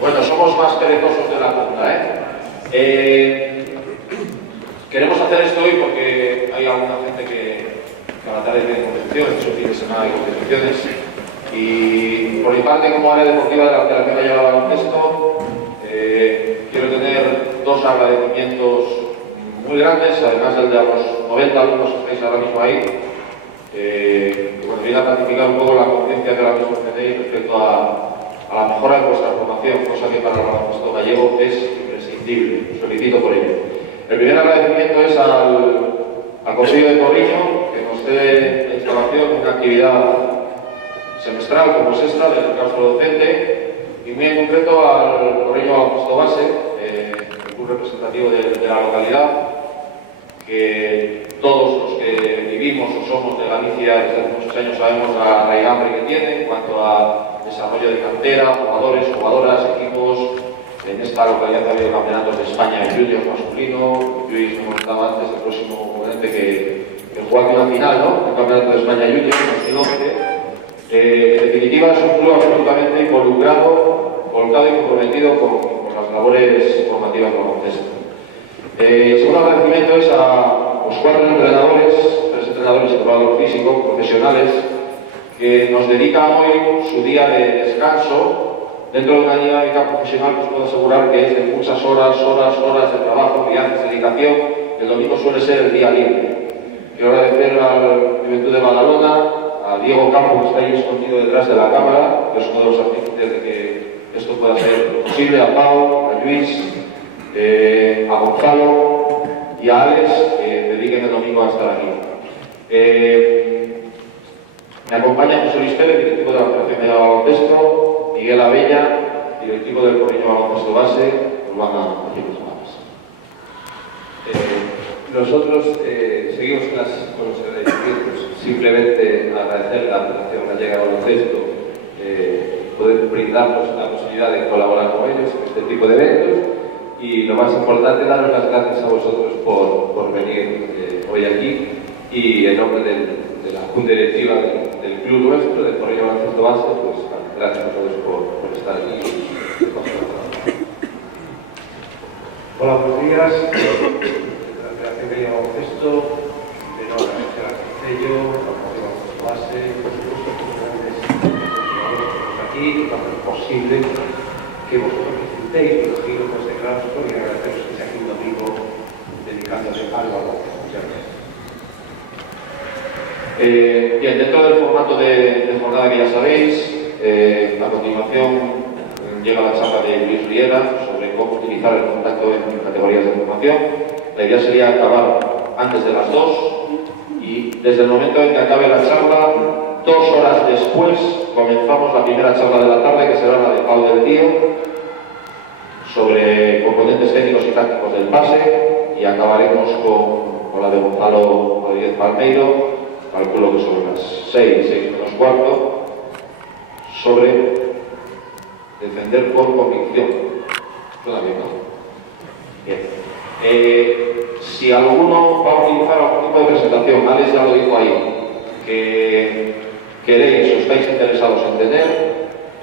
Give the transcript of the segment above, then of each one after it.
Bueno, somos más perezosos de la Junta, queremos hacer esto hoy porque hay alguna gente que a la tarde tiene competiciones, es un fin de semana de competiciones, y por mi parte, como área deportiva de la Federación Gallega de Baloncesto, quiero tener dos agradecimientos muy grandes, además del de a los 90 alumnos que estáis ahora mismo ahí, que bueno, viene a ratificar un poco la conciencia que ahora mismo tenéis respecto a la mejora de vuestra formación, cosa que para el baloncesto gallego es imprescindible. Solicito por ello. El primer agradecimiento es al Concello de Porriño, que nos dé la instalación una actividad semestral como es esta, del claustro docente, y muy en concreto al Porriño Baloncesto Base, el club representativo de la localidad, que todos los que vivimos o somos de Galicia desde hace muchos años sabemos la raigambre que tiene en cuanto a desarrollo de cantera, jugadores, jugadoras, equipos. En esta localidad ha habido campeonatos de España en junior masculino. Luis me comentaba antes del próximo oponente que juega una final, ¿no? El campeonato de España junior en 2011. En definitiva, es un club absolutamente involucrado, volcado y comprometido con las labores formativas del baloncesto. El segundo agradecimiento es a los 4 entrenadores, 3 entrenadores y preparador físico, profesionales, que nos dedican hoy su día de descanso dentro de una dinámica profesional que os puedo asegurar que es de muchas horas de trabajo, viajes, dedicación. El domingo suele ser el día libre. Quiero agradecer al Juventud de Badalona, a Diego Campos, que está ahí escondido detrás de la cámara, que es uno de los artífices de que esto pueda ser posible, a Pau, a Luis, a Gonzalo y a Alex, que dediquen el domingo a estar aquí. Me acompaña José Luis Pérez, directivo de la Federación de Baloncesto, Miguel Abella, directivo del Porriño Baloncesto Base, nos van a decir los más. Nosotros seguimos con los agradecimientos. Simplemente agradecer a la Federación Gallega de Baloncesto poder brindarnos la posibilidad de colaborar con ellos en este tipo de eventos, y lo más importante, daros las gracias a vosotros por venir hoy aquí, y en nombre de la Junta Directiva del club nuestro, del Porriño Baloncesto Base, pues gracias a todos por estar aquí. Hola, buenos días. La Federación Gallega de Baloncesto, de nuevo agradecer al Concello, al Porriño Baloncesto Base, por supuesto, a los grandes entrenadores aquí, que hacen posible que vosotros disfrutéis de los minutos de claustro, y agradeceros que sea aquí un domingo dedicándose al baloncesto. Muchas gracias. Bien, dentro del formato de jornada que ya sabéis, a continuación llega la charla de Luis Riera sobre cómo utilizar el contacto en categorías de formación. La idea sería acabar antes de las 2, y desde el momento en que acabe la charla, 2 horas después, comenzamos la primera charla de la tarde, que será la de Pau del Tío, sobre componentes técnicos y tácticos del pase, y acabaremos con la de Gonzalo Rodríguez Palmeiro, calculo que sobre las 6 menos cuarto, sobre defender por convicción. Suena bien, ¿no? Bien. Si alguno va a utilizar algún tipo de presentación, Alex ya lo dijo ahí, que queréis o estáis interesados en tener,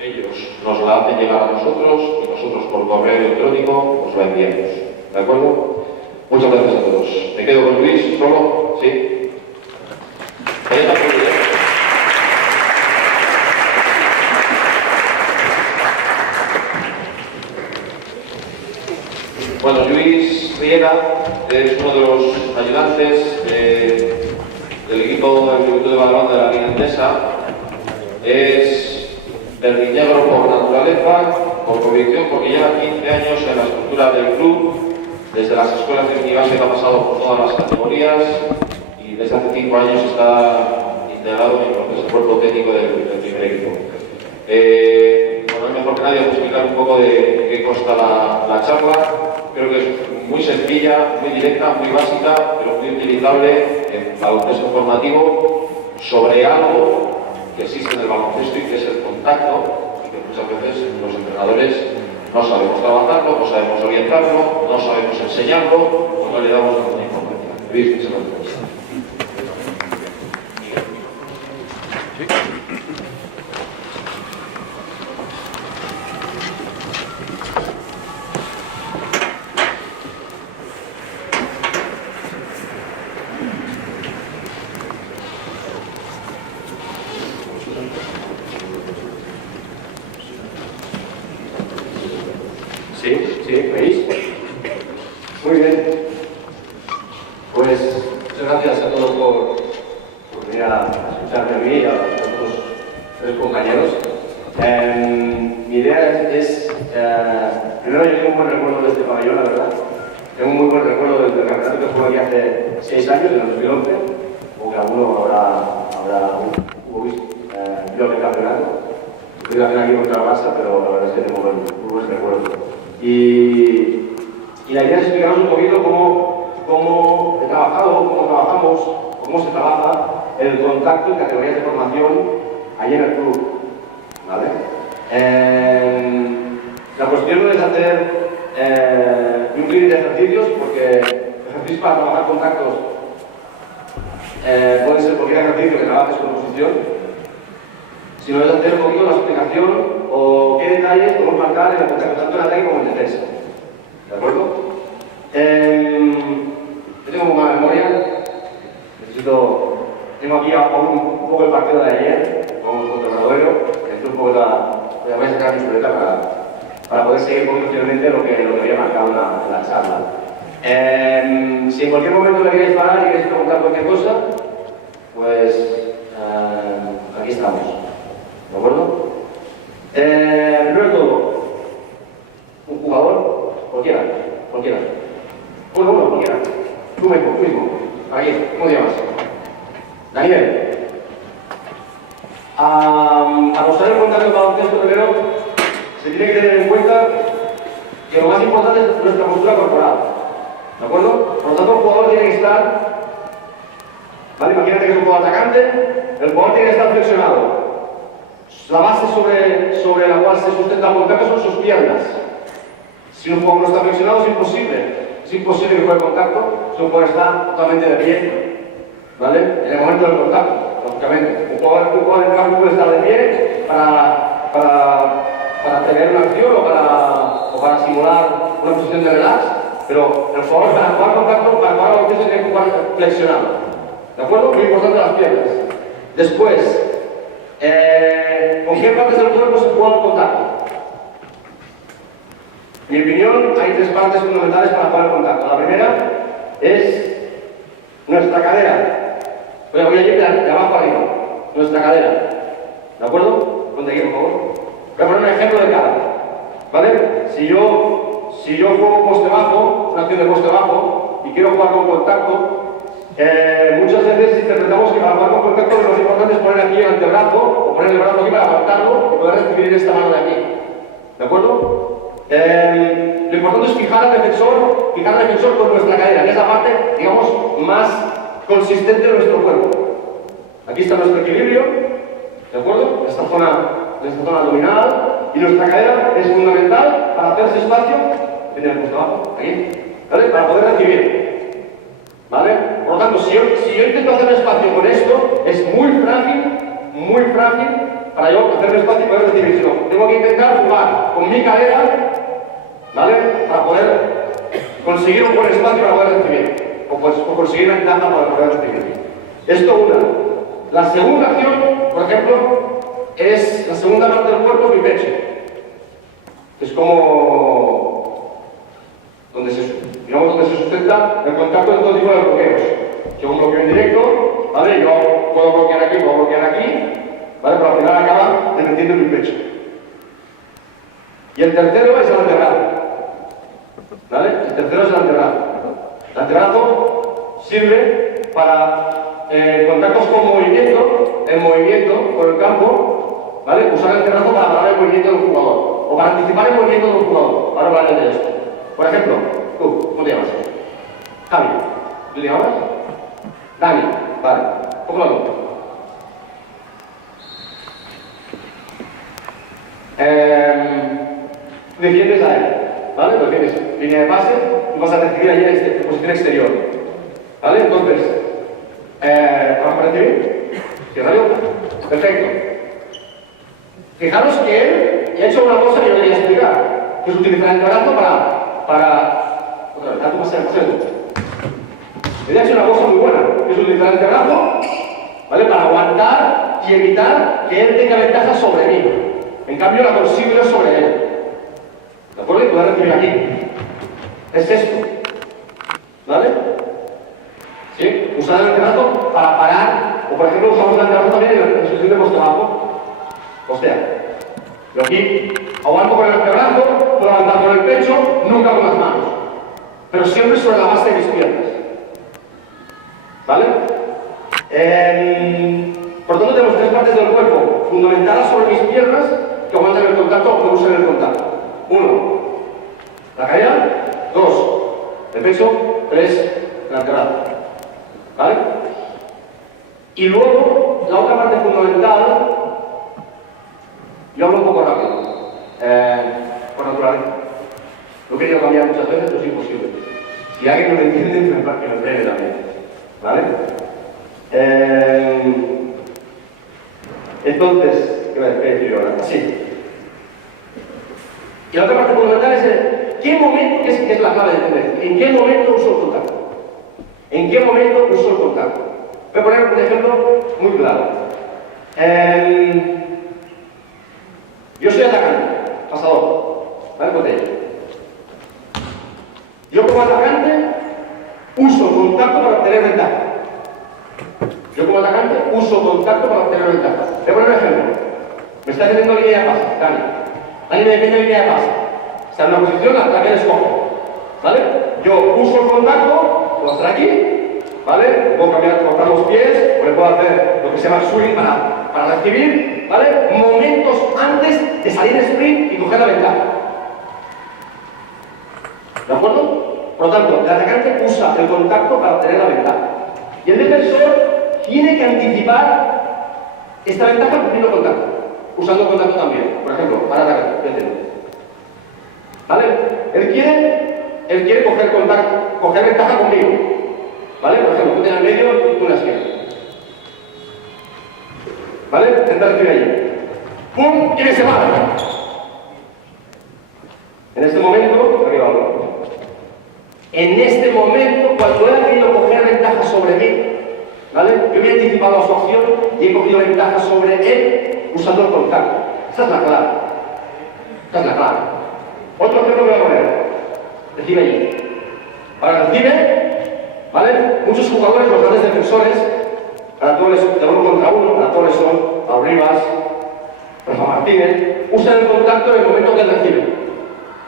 ellos nos la hacen llegar a nosotros, y nosotros por correo electrónico os la enviamos. ¿De acuerdo? Muchas gracias a todos. Me quedo con Luis, solo, ¿sí? Bueno, Luis Riera es uno de los ayudantes del equipo del Juventud de Badalona de la Liga Endesa. Es verdinegro por naturaleza, por convicción, porque lleva 15 años en la estructura del club, desde las escuelas de Unibase que ha pasado por todas las categorías, y desde hace 5 años está integrado en lo que es el cuerpo técnico del primer equipo. Bueno, es mejor que nadie explicar un poco de qué consta la charla. Creo que es muy sencilla, muy directa, muy básica, pero muy utilizable en baloncesto formativo, sobre algo que existe en el baloncesto y que es el contexto. contacto y que muchas veces los entrenadores no sabemos trabajarlo, no sabemos orientarlo, no sabemos enseñarlo o no le damos ninguna importancia. Luis, que se lo digo. Sí, ¿veis? Muy bien. Pues muchas gracias a todos por venir a escucharme a mí y a los otros tres compañeros. Mi idea es primero, yo tengo un buen recuerdo de este pabellón, la verdad. Tengo un muy buen recuerdo del campeonato que fue aquí hace 6 años, en el 2011, o que alguno hubo visto el campeonato. Estoy haciendo aquí contra el Barça, pero la verdad es que tengo muy buen recuerdo. Y la idea es explicaros un poquito cómo he trabajado, cómo trabajamos, cómo se trabaja el contacto en categorías de formación allí en el club. ¿Vale? La cuestión no es hacer un clic de ejercicios, porque ejercicios para trabajar contactos puede ser cualquier ejercicio que trabajes con posición, sino es hacer un poquito la explicación o qué detalles podemos marcar en el contacto, tanto en ataque como en defensa. ¿De acuerdo? Yo tengo muy mala memoria. Tengo aquí un poco el partido de ayer, vamos contra el Bradoiro, un poco voy a sacar mi chuleta para poder seguir un poquito finalmente lo que había marcado en la charla. Si en cualquier momento me queréis parar y queréis preguntar cualquier cosa, pues aquí estamos. ¿De acuerdo? Primero de todo, un jugador, cualquiera. Uno, cualquiera. Tú mismo. Aquí, ¿cómo te llamas? Daniel. Para usar el contacto de baloncesto primero, se tiene que tener en cuenta que lo más importante es nuestra postura corporal. ¿De acuerdo? Por lo tanto, el jugador tiene que estar, ¿vale? Imagínate que es un jugador atacante, el jugador tiene que estar flexionado. La base sobre la cual se sustenta el contacto son sus piernas. Si un jugador no está flexionado, es imposible que juegue contacto si un jugador está totalmente de pie, ¿vale? En el momento del contacto, lógicamente. Un jugador en campo puede estar de pie para tener una acción o para simular una posición de relax, pero el jugador para jugar contacto, para jugar baloncesto tiene que jugar flexionado. ¿De acuerdo? Muy importante las piernas. Después, ¿con qué partes del cuerpo se juega el contacto? En mi opinión, hay 3 partes fundamentales para jugar el contacto. La primera es nuestra cadera. Voy a ir de abajo arriba. Nuestra cadera. ¿De acuerdo? Ponte aquí, por favor. Voy a poner un ejemplo de cara. ¿Vale? Si yo juego poste bajo, una acción de poste bajo, y quiero jugar con contacto, muchas veces interpretamos que para jugar con contacto lo más importante es poner aquí el antebrazo o poner el brazo aquí para apartarlo y poder recibir en esta mano de aquí. ¿De acuerdo? Lo importante es fijar al defensor con nuestra cadera, que es la parte, digamos, más consistente de nuestro cuerpo. Aquí está nuestro equilibrio, ¿de acuerdo? Esta zona abdominal, y nuestra cadera es fundamental para hacerse espacio en el puesto abajo, aquí, ¿vale? Para poder recibir. ¿Vale? Por lo tanto, si yo intento hacer espacio con esto, es muy frágil para yo hacer espacio y poder recibir. Sino, tengo que intentar jugar con mi cadera, ¿vale? Para poder conseguir un buen espacio para poder recibir. O conseguir una ventaja para poder recibir. Esto una. La segunda acción, por ejemplo, es la segunda parte del cuerpo, es mi pecho. Es como donde se sustenta el contacto de todo tipo de bloqueos. Yo un bloqueo indirecto, ¿vale? Yo puedo bloquear aquí, ¿vale? Pero al final acaba dependiendo de mi pecho. Y el tercero es el antebrazo, ¿vale? El tercero es el antebrazo. El antebrazo sirve para contactos con movimiento, en movimiento por el campo, ¿vale? Usar el antebrazo para parar el movimiento del jugador o para anticipar el movimiento del jugador. Ahora hablaré de esto. Por ejemplo, tú, ¿cómo te llamas? Javi. ¿Tú te llamas? Dani. Vale. ¿Cómo lo hago? Defiendes a él, ¿vale? Lo defiendes. Línea de pase, tú vas a recibir ahí en posición exterior. ¿Vale? Entonces, ¿vamos a recibir? ¿Cierra yo? Perfecto. Fijaros que él ha hecho una cosa que yo quería explicar, que es utilizar el brazo para... Otra vez, más cerca. Él ha hecho una cosa muy buena, que es utilizar el brazo, ¿vale? Para aguantar y evitar que él tenga ventaja sobre mí. En cambio, la consigo yo sobre él. ¿De acuerdo? Y poder recibir aquí. Es esto. ¿Vale? ¿Sí? Usar el antebrazo para parar, o por ejemplo usamos el antebrazo también en la posición de poste bajo. Hostia. Yo aquí aguanto con el antebrazo, puedo aguantar con el pecho, nunca con las manos. Pero siempre sobre la base de mis piernas. ¿Vale? Por lo tanto tenemos tres partes del cuerpo fundamentadas sobre mis piernas que aguantan el contacto o que usan el contacto. 1. La cadera. 2. El pecho. 3. El antebrazo. ¿Vale? Y luego, la otra parte fundamental, yo hablo un poco rápido, por naturaleza. Lo he querido cambiar muchas veces, pero es imposible. Si alguien no me entiende, que me frene también. ¿Vale? Entonces, ¿qué voy a decir ahora? Así. Y la otra parte fundamental es ¿qué momento, que es la clave de entender? ¿En qué momento uso el contacto? ¿En qué momento uso el contacto? Voy a poner un ejemplo muy claro. Yo soy atacante, pasador, ¿vale? Botella. Yo como atacante uso contacto para obtener ventaja. Yo como atacante uso contacto para obtener ventaja. Voy a poner un ejemplo. Me está haciendo línea de pase, Dani. Dani me defiende línea de pase. Está en una posición a la que le escojo. ¿Vale? Yo uso el contacto, puedo estar aquí, ¿vale? Puedo cambiar, cortar los pies, o le puedo hacer lo que se llama swing para recibir, ¿vale? Momentos antes de salir en sprint y coger la ventaja. ¿De acuerdo? Por lo tanto, el atacante usa el contacto para obtener la ventaja. Y el defensor tiene que anticipar esta ventaja cumpliendo contacto, usando el contacto también. Por ejemplo, para atacar, ¿vale? Él quiere coger contacto, coger ventaja conmigo. ¿Vale? Por ejemplo, tú tienes el medio y tú en la esquina. ¿Vale? Intenta recibir allí. ¡Pum! Y se va. En este momento, arriba abajo. En este momento, cuando él ha querido coger ventaja sobre mí, ¿vale? Yo me he anticipado a su acción y he cogido ventaja sobre él usando el contacto. Esta es la clave. Esta es la clave. Otro ejemplo que voy a poner. Recibe allí. Ahora recibe, ¿vale? Muchos jugadores, los grandes defensores, para Torres de 1 contra 1, para Torres son, para Rivas, Rafa Martínez, usan el contacto en el momento que él recibe.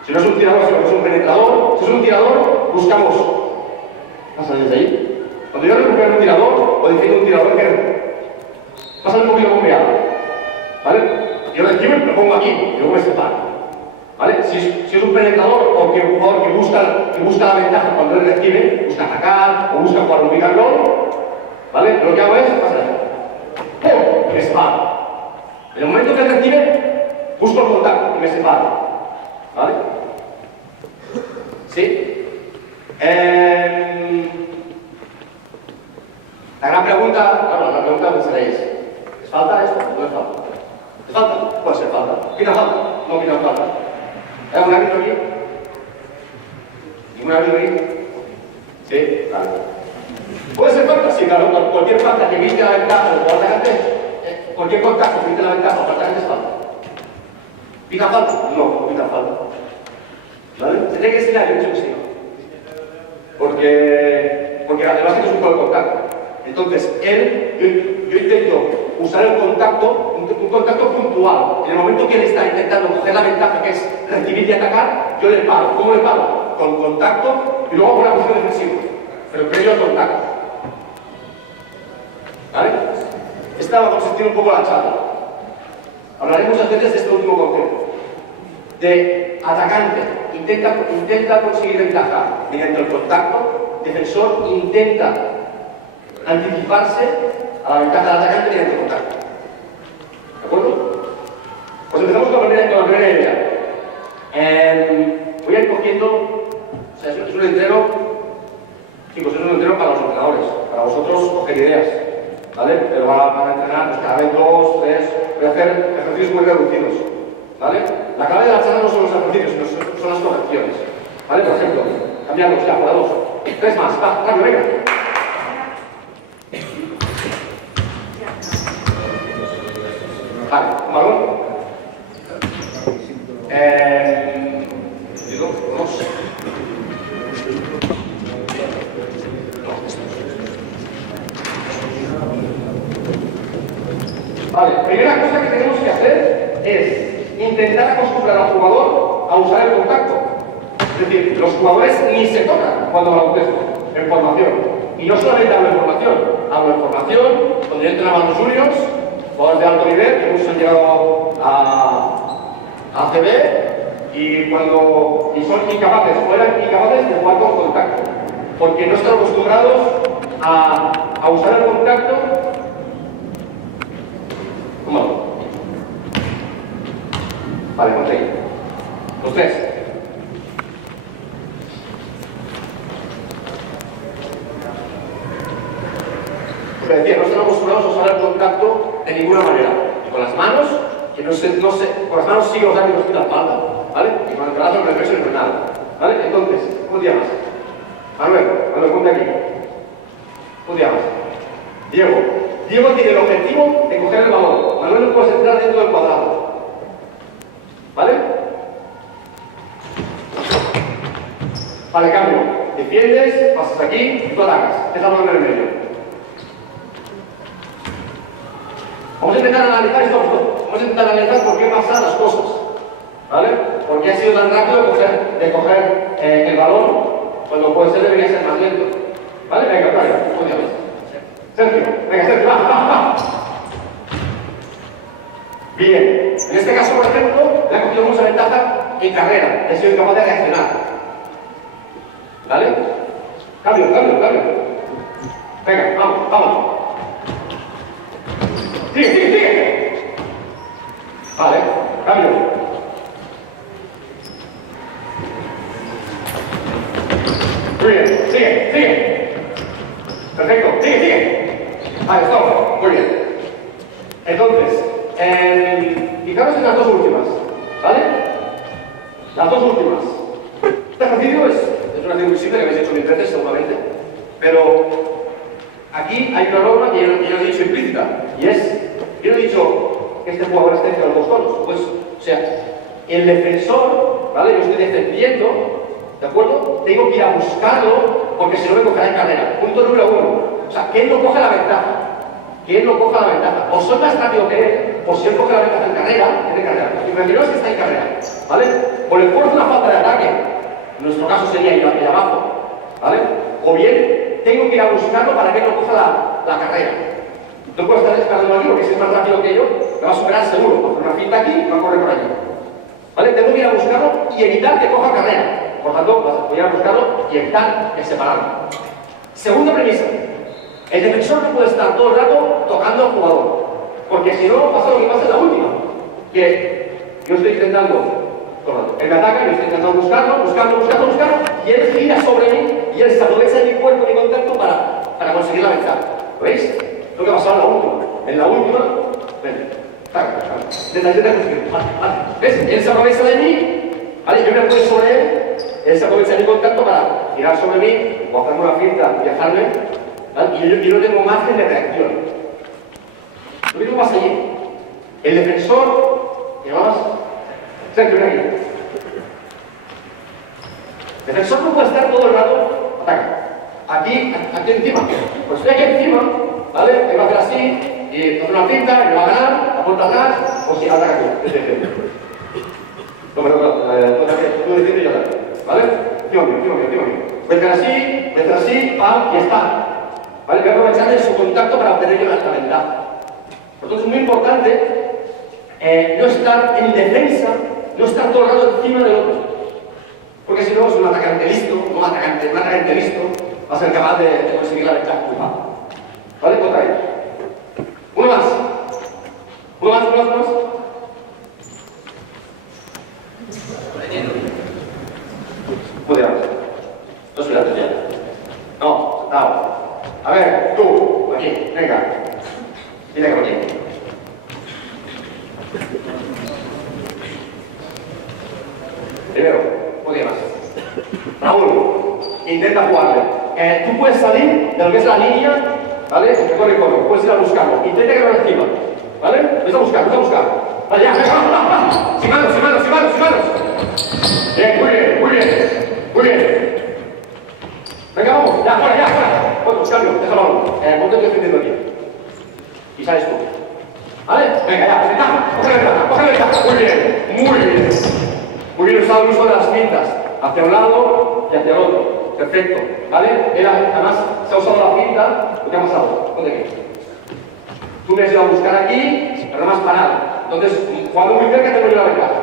Si no es un tirador, si no es un penetrador, si es un tirador, buscamos. Pasa desde ahí. Cuando yo recupero un tirador, o defiendo un tirador que pasa un poquito bombeado, ¿vale? Yo recibo y lo pongo aquí, y luego me separo. ¿Vale? Si es un penetrador o que un jugador que busca la ventaja cuando él recibe, busca atacar o busca jugar un pick and roll, ¿vale? Lo que hago es pasar ahí. ¡Pum! Me separo. En el momento que él recibe, busco el contacto y me separo. ¿Vale? ¿Sí? La gran pregunta, claro, la pregunta que seréis, ¿es falta esto? No es falta. ¿Es falta? Puede ser falta. ¿Quita falta? No quita falta. ¿Hay un árbitro aquí? ¿Ningún árbitro aquí? Sí, claro. ¿Puede ser falta? Sí, claro. Cualquier falta que viste la ventaja o atacante, cualquier contacto que viste la ventaja o atacante es falta. ¿Pita falta? No pita falta. ¿Vale? Se tiene que enseñar, yo he dicho que sí. Porque además es un juego de contacto. Entonces, yo intento usar el contacto, un contacto puntual. En el momento que él está intentando coger la ventaja, que es recibir y atacar, yo le paro. ¿Cómo le paro? Con contacto y luego con una posición defensiva. Pero previo al contacto. ¿Vale? Esta va a consistir un poco la charla. Hablaré muchas veces de este último concepto. De atacante, intenta conseguir ventaja mediante el contacto. Defensor intenta anticiparse a la ventaja del atacante mediante el contacto. ¿De acuerdo? Pues empezamos con la primera hacer ejercicios muy reducidos, ¿vale? La clave de la charla no son los ejercicios, sino son las correcciones, ¿vale? Por ejemplo, cambiamos ya por a 2. 3 más, va, rápido, venga. Vale, un balón. Dos. Vale, primera cosa que tenemos que hacer es intentar acostumbrar al jugador a usar el contacto. Es decir, los jugadores ni se tocan cuando baloncesto, en formación. Y no solamente hablo en formación donde entrenaban los juniors, jugadores de alto nivel, que muchos han llegado a CB, y son incapaces, o eran incapaces de jugar con contacto, porque no están acostumbrados a usar el contacto. ¿Cómo? Vale, ponte ahí. Los 3. Lo que decía, no están acostumbrados a usar el contacto de ninguna manera. Y con las manos, que con las manos sí os dan y la espalda, ¿vale? Y con el brazo no reflexo ni nada, ¿vale? Entonces, ¿cómo te llamas? Manuel, ponte aquí. ¿Cómo te llamas? Diego. Diego tiene el objetivo de coger el balón. Manuel no puede entrar dentro del cuadrado, ¿vale? Vale, cambio. Defiendes, pasas aquí y tú atacas. Es la balón en el medio. Vamos a intentar analizar esto. Vamos a intentar analizar por qué pasan las cosas, ¿vale? ¿Por qué ha sido tan rápido de coger el balón cuando puede ser debería ser más lento? ¿Vale? Venga, ¿cómo te llamas? Sergio, venga, Sergio, va. Bien, en este caso, por ejemplo, le ha cogido mucha ventaja en carrera, he sido incapaz de reaccionar. ¿Vale? Cambio. Venga, vamos. Sigue. Vale, cambio. Muy bien, sigue. Perfecto, sigue. Vale, stop. Muy bien. Entonces, fijaros en las dos últimas, ¿vale? Las dos últimas. Este ejercicio es un ejercicio muy simple que habéis hecho 1000 veces seguramente, pero aquí hay una norma que yo he dicho implícita, y es, yo no he dicho que este jugador esté entre los dos tonos, pues, o sea, el defensor, ¿vale? Yo estoy defendiendo, ¿de acuerdo? Tengo que ir a buscarlo porque si no me cogerá en carrera. Punto número 1. O sea, que él no coja la ventaja. O soy más rápido que él, o si él coge la ventaja en carrera, es de carrera. Y me refiero a que está en carrera, ¿vale? Por el esfuerzo de una falta de ataque, en nuestro caso sería ir hacia abajo, ¿vale? O bien, tengo que ir a buscarlo para que él no coja la carrera. No puedo estar esperando aquí porque si es más rápido que yo, me va a superar seguro. Va a hacer una finta aquí y va a correr por allí. ¿Vale? Tengo que ir a buscarlo y evitar que coja carrera. Por tanto, voy a ir a buscarlo y evitar el separarlo. Segunda premisa. El defensor no puede estar todo el rato tocando al jugador. Porque si no, pasa lo que pasa en la última. Que yo estoy intentando, todo el rato, él me ataca, yo estoy intentando buscarlo, y él gira sobre mí y él se aprovecha de mi cuerpo, mi contacto para conseguir la ventaja. ¿Lo veis? Lo que ha pasado en la última. En la última, ven, detallete de cuestión. Vale. ¿Ves? Él se aprovecha de mí, ¿vale? Yo me apoyo sobre él se aprovecha de mi contacto para girar sobre mí, o hacerme una finta y dejarme, ¿vale? Y yo no tengo margen de reacción. Lo mismo pasa allí. El defensor, ¿llamabas? Sergio, ven aquí. El defensor no puede estar todo el rato, ataca. Aquí encima. Pues estoy aquí encima, ¿vale? Te va a hacer así, y hacer una pinta, y me va a ganar, apunta atrás, o si ataca tú, es decir. No, tú defiendes y yo ataco, ¿vale? Tío mío. Vete así, pam, y está. ¿Vale? Voy a aprovechar de su contacto para obtener yo la ventaja. Por tanto, es muy importante no estar en defensa, no estar todo el rato encima del otro. Porque si no, es un atacante listo, un atacante listo, va a ser capaz de conseguir la ventaja. ¿Vale? Otra vez. Uno más. Puede haber. Dos pilates ya. No, sentado. A ver, tú, aquí, venga. Mira que por aquí. Primero, un día más. Raúl, intenta jugarle. Tú puedes salir de lo que es la línea, ¿vale? Que corre y corre. Puedes ir a buscarlo. Intenta que no encima, ¿vale? Ves a buscar, ves a buscar. Vale, ya, venga, va. Sin manos, sin manos, sin manos, sin manos. Bien, muy bien, muy bien. Muy bien. Venga, vamos, ya, fuera, ya, fuera. Bueno, cambio, déjalo. Ponte tú defendiendo aquí. Y sales tú. ¿Vale? Venga, ya, ventaja. Coge la ventaja. Muy bien, muy bien. Muy bien usado el uso de las pintas. Hacia un lado y hacia el otro. Perfecto. ¿Vale? Además, se ha usado la pinta. ¿Qué ha pasado? Ponte aquí. Tú me has ido a buscar aquí, pero no me has parado. Entonces, jugando muy cerca, te doy la ventaja.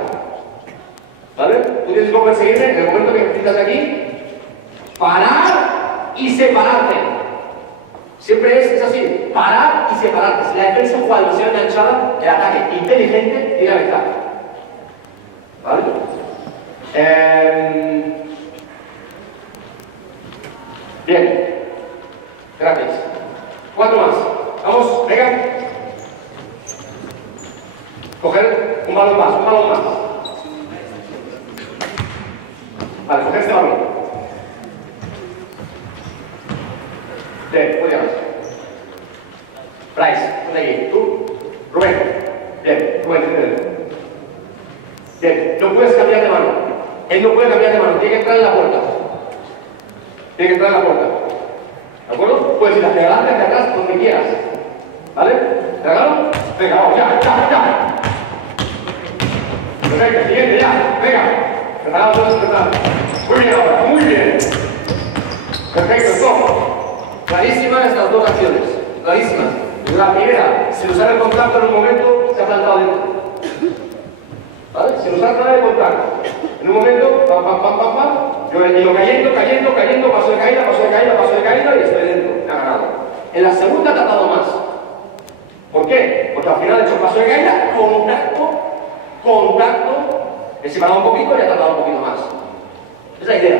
¿Vale? Tú tienes que perseguirme en el momento que necesitas de aquí. Parar y separarte. Siempre es así. Parar y separarte. Si la defensa juega demasiado enganchada, el ataque inteligente tiene la ventaja. ¿Vale? Bien. Gracias. 4 más. Vamos, venga. Coger un balón más, un balón más. Vale, coger este balón. Bien, muy bien. Bryce, ponte aquí. Tú, Rubén. Bien, Rubén, bien, no puedes cambiar de mano. Él no puede cambiar de mano, tiene que entrar en la puerta. Tiene que entrar en la puerta. ¿De acuerdo? Puedes ir hacia adelante, hacia atrás, donde quieras. ¿Vale? ¿Te agarro? Venga, vamos, ya. Perfecto, siguiente, ya. Venga. Preparados todos, preparados. Muy bien ahora, muy bien. Perfecto, stop. Clarísimas estas dos acciones. Clarísimas. La primera, sin usar el contacto en un momento, se ha plantado dentro. ¿Vale? Sin usar nada de contacto. En un momento, yo he ido cayendo, paso de caída y estoy dentro. Me ha ganado. En la segunda ha tardado más. ¿Por qué? Porque al final he hecho paso de caída, contacto, he separado un poquito y ha tardado un poquito más. Es la idea,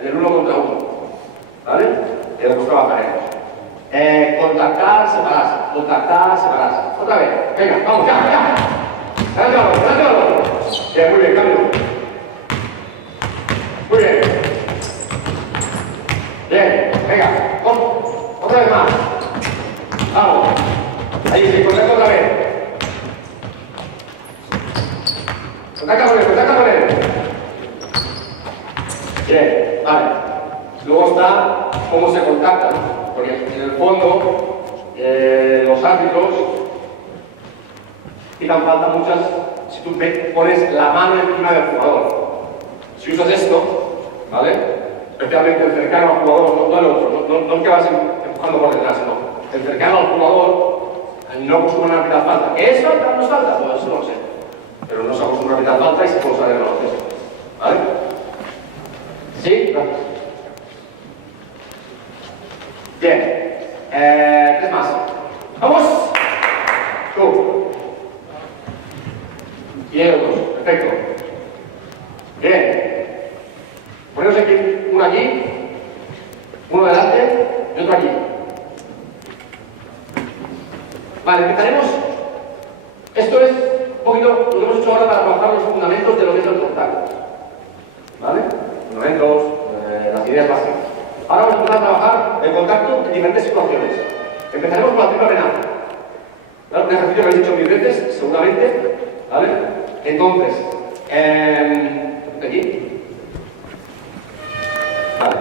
en el 1 contra 1. ¿Vale? Y después trabajaremos. Contactar, separarse. Otra vez. Venga, vamos, ya. Dale valor. Bien, muy bien, cambio. Muy bien. Bien, venga, otra vez más. Vamos. Ahí sí, contacta otra vez. Contacta con él. Bien, vale. Luego está cómo se contacta, ¿no? Porque en el fondo los árbitros quitan falta muchas si tú pones la mano encima del jugador. Si usas esto, ¿vale? Especialmente el cercano al jugador, no el otro, no el que vas empujando por detrás, no. El cercano al jugador no acostumbra a pitar falta. ¿Qué es falta? ¿No es falta? Pues eso no lo sé. Pero no se acostumbra a pitar falta y se puede usar en el baloncesto. ¿Vale? ¿Sí? Gracias. Bien. 3 más. ¡Vamos! Tú. Y ellos dos. Perfecto. Bien. Ponemos aquí, uno aquí, uno delante y otro aquí. Vale, empezaremos. Esto es un poquito lo que hemos hecho ahora para trabajar los fundamentos de lo que es el contacto. ¿Vale? Fundamentos, las ideas básicas. Ahora vamos a empezar a trabajar el contacto en diferentes situaciones. Empezaremos con la triple amenaza. ¿Vale? Un ejercicio que habéis hecho mil veces, seguramente. ¿Vale? Entonces, aquí. Vale.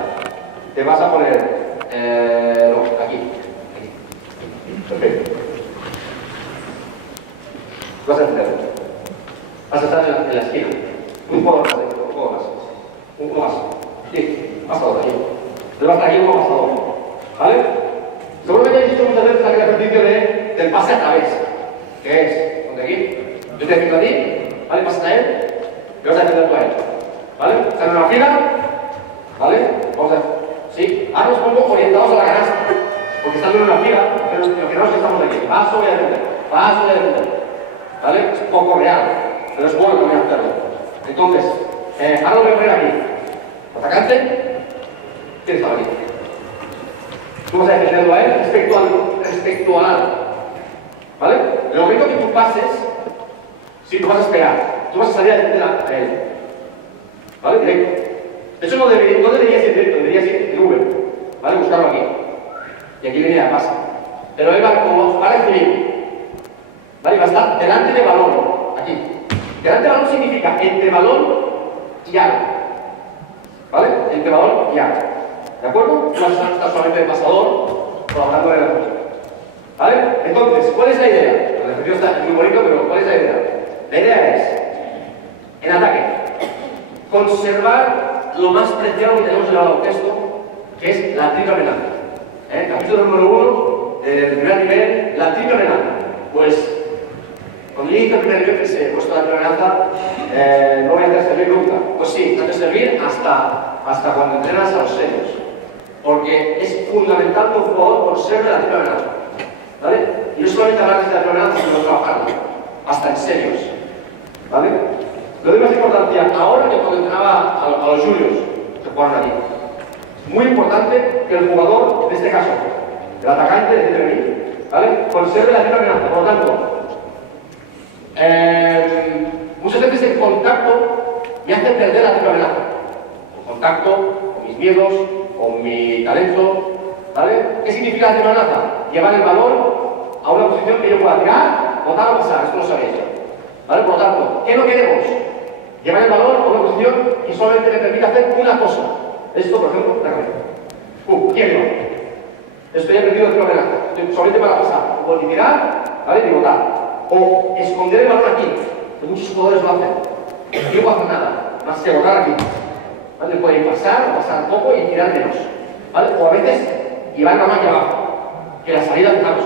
Te vas a poner. No, aquí. Perfecto. Vas a entender. Vas a estar en la esquina. Un poco más, un poco más. Uno más. Sí, hasta ahora, aquí. Te vas a estar aquí uno más a otro. ¿Vale? Seguramente habéis hecho muchas veces aquel ejercicio del pase a través. ¿Qué es? Ponte aquí. Yo te defiendo a ti, ¿vale? Pasas a él y vas a defender tú a él. ¿Vale? Están en una fila, ¿vale? Vamos a ver. Sí, ahora nos ponemos orientados a la canasta. Porque estando en una fila, pero imaginaos que estamos aquí. Paso y a defender. Paso y a defender. ¿Vale? Es poco real, pero es bueno también hacerlo. Entonces, ahora lo voy a poner aquí. Atacante, ¿quién está aquí? Tú vas a defenderlo a él respecto al lado. ¿Vale? En el momento que tú pases, Sí, tú vas a esperar. Tú vas a salir a defender a él. ¿Vale? Directo. De hecho, no deberías ir directo, deberías ir en Uber. ¿Vale? Buscarlo aquí. Y aquí viene la pasa. Pero él va a recibir. ¿Vale? Va a estar delante del balón. Aquí. Delante del balón significa entre balón y aro. ¿Vale? Entre balón y aro. ¿De acuerdo? Tú vas a estar solamente de pasador, colaborando en la cosa. ¿Vale? Entonces, ¿cuál es la idea? El ejercicio está muy bonito, pero ¿cuál es la idea? La idea es, en ataque, conservar lo más preciado que tenemos en el baloncesto, que es la triple amenaza. Capítulo número 1 del primer nivel, la triple amenaza. Pues, cuando yo hice el primer nivel pensé, pues la triple amenaza no voy a hacer servir nunca. Pues sí, hace servir hasta cuando entrenas a los serios. Porque es fundamental que un jugador conserve la triple amenaza. ¿Vale? Y no solamente hablar de la triple amenaza, sino trabajarla. Hasta en serios. ¿Vale? Le doy más importancia ahora que cuando entrenaba a los juniors que jugaron aquí. Muy importante que el jugador, en este caso, el atacante de CTRI, ¿vale? Conserve la triple amenaza. Por lo tanto, muchas veces el contacto me hace perder la triple amenaza. El contacto, con mis miedos, con mi talento, ¿vale? ¿Qué significa la triple amenaza? Llevar el balón a una posición que yo pueda tirar, botar o pasar. Esto no sabéis. ¿Vale? Por lo tanto, ¿qué no queremos? Llevar el balón a una posición y solamente me permite hacer una cosa. Esto, por ejemplo, la cabeza. ¿Quién no? Estoy aprendido de triple amenaza. Solamente para pasar. O ni tirar, ¿vale? Ni botar. O esconder el balón aquí. Que muchos jugadores lo hacen. Yo no puedo hacer nada, más que botar aquí. ¿Vale? Pueden pasar, o pasar poco y tirar menos. ¿Vale? O a veces llevar la mano aquí abajo. Que la salida, fijaros,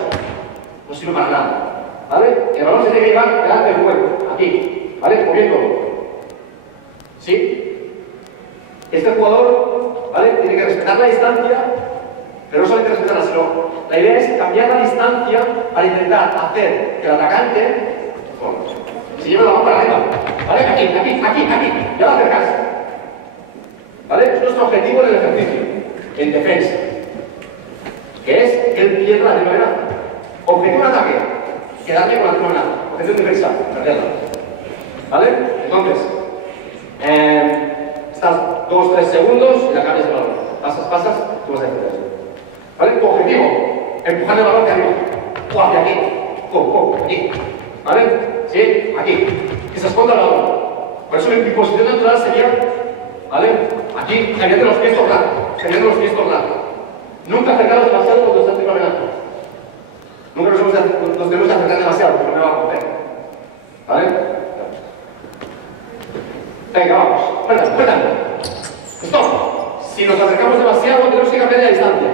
no sirve para nada. ¿Vale? El balón se tiene que llevar delante del juego, aquí, ¿vale? Moviéndolo. ¿Sí? Este jugador, ¿vale? Tiene que respetar la distancia, pero no solamente respetarla, sino la idea es cambiar la distancia para intentar hacer que el atacante se lleve la mano para arriba, ¿vale? Aquí, ya va a acercarse. ¿Vale? Es nuestro objetivo en el ejercicio, en defensa, que es que él pierda la triple amenaza. Objetivo en ataque, quedarme con la triple amenaza. Objetivo en defensa, perderla. ¿Vale? Entonces, estás 2-3 segundos y la cambias el balón. Pasas, tú vas a defender. ¿Vale? Tu objetivo, empujar el balón hacia arriba. O hacia aquí. Aquí. ¿Vale? ¿Sí? Aquí. Que se esconda el balón. Por eso mi posición natural sería, ¿vale? Aquí, cambiando los pies todo el rato. Nunca acercaros demasiado cuando estás en triple amenaza. Nunca nos tenemos que acercar demasiado porque no me va a romper. ¿Vale? Venga, vamos. Cuéntame. Stop. Si nos acercamos demasiado, tenemos que cambiar de distancia.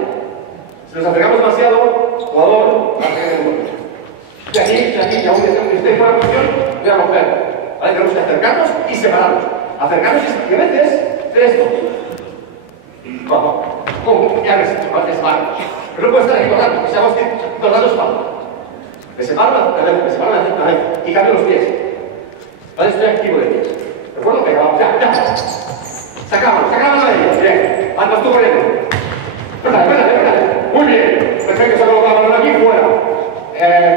Si nos acercamos demasiado, jugador, va a tener un golpe. Y aquí, aún que esté fuera de posición, voy a romper. ¿Vale? Tenemos que acercarnos y separarnos. Acercarnos y a veces hacer esto. ¿Cómo? Ya ves, te separo. Pero no puedo estar aquí todo el rato, que se hago todo el rato espalda. Me separo, me separo, y cambio los pies. ¿Vale? Estoy activo de pies. ¿De acuerdo? Venga, vamos, ya. Sacamos la de ellos. Bien. Andas tú corriendo. Espérate. Muy bien. Perfecto, se ha colocado la mano aquí fuera.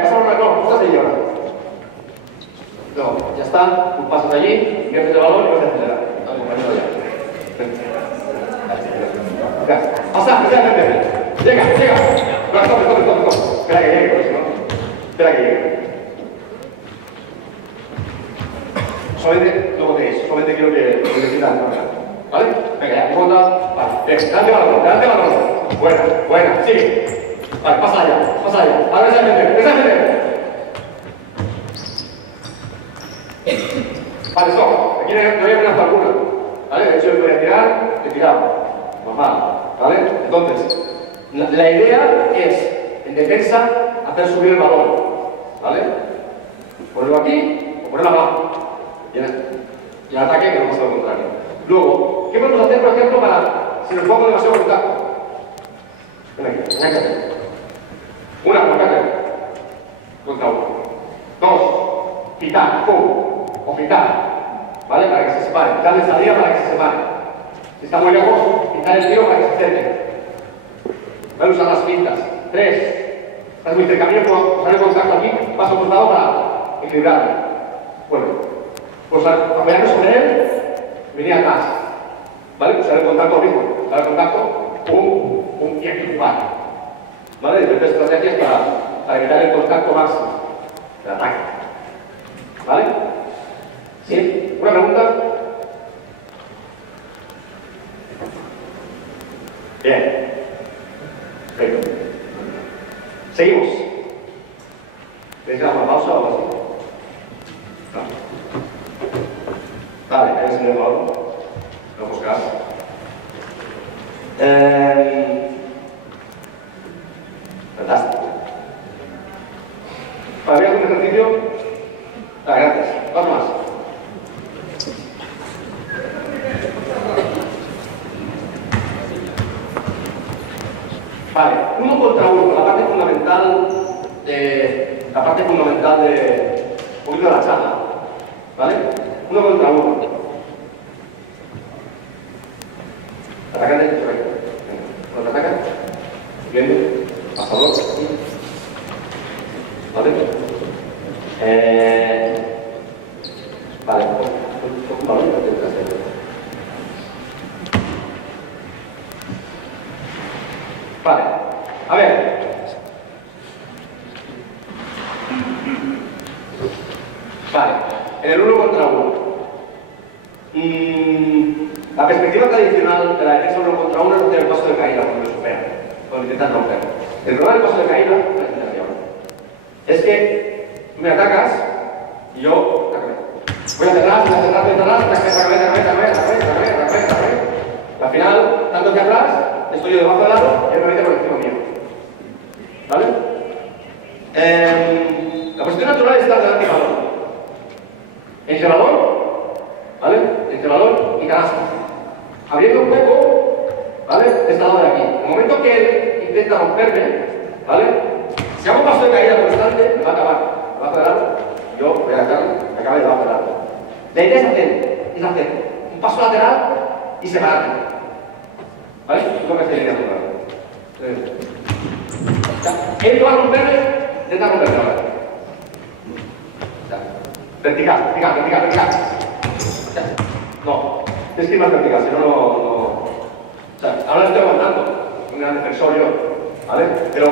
Pasamos la no, estás ahí ahora. No, ya está. Tú pasas allí, inviertes el balón y vas a acelerar. Al compañero ya. Pasa, llega. No, stop. Espera que llegue, por Espera que llegue. Solamente quiero que decidan, ¿vale? Venga, ya, ronda, vale. Delante la ronda. Buena, sigue. Vale, pasa allá. Ahora esa gente. Vale, stop. Aquí no hay amenaza alguna. ¿Vale? De hecho, yo podría tirar, he tirado. Normal. ¿Vale? Entonces, la idea es, en defensa, hacer subir el balón. ¿Vale? Ponerlo aquí o ponerlo abajo. Y en ataque, que no pasa lo contrario. Luego, ¿qué podemos hacer, por ejemplo, para si nos pongo demasiado contacto? Ven aquí, engáñate. Una, colócate. Contra uno. Dos, quitar, pum. O quitar. ¿Vale? Para que se separe. Darle salida para que se separe. Si está muy lejos, quitar el tiro para que se acerque. Voy a usar las pintas. 3. Estás muy cerca mío, puedo usar el contacto aquí, paso por lado para equilibrarme. Bueno, Pues apoyarme sobre él, venía atrás. ¿Vale? Pues ahora el contacto mismo. Ahora el contacto, pum, pum, y aquí, vale. ¿Vale? Diferentes estrategias para evitar el contacto máximo del ataque. ¿Vale? ¿Sí? ¿Una pregunta? Bien. Perfecto. Seguimos. ¿Queréis hacer una pausa o algo así? No. Vale, ahí se me va algo. No buscas. Fantástico. ¿Había algún ejercicio? Gracias. Dos más. Vale, uno contra uno, la parte fundamental de un poquito de la charla. ¿Vale? Uno contra uno. Atacante, correcto. ¿Nos atacan? Bien. Pasador. ¿Vale? Vale. Vale. A ver. Vale. En el uno contra uno. La perspectiva tradicional de la defensa uno contra uno es hacer el paso de caída cuando lo supera, cuando intentas romper. El problema del paso de caída es que me atacas y yo voy hacia atrás, al final, tanto hacia atrás, estoy yo debajo del lado y él me mete por encima mío. ¿Vale? La posición natural es estar delante del balón. Entre balón, ¿vale? Entre balón y canasta. Abriendo un poco, ¿vale? De este lado de aquí. En el momento que él intenta romperme, ¿vale? Si hago un paso de caída constante, me va a acabar. Me va a quedar, yo voy a dejarlo, me acaba y me va a quedar. La idea es hacer un paso lateral y separarme. ¿Vale? Es lo que se debería hacer. Él va a romperme, intenta romperme ahora. Vertical. No, tienes que ir más vertical, si no, no. O sea, ahora estoy aguantando, un gran defensor yo, ¿vale? Pero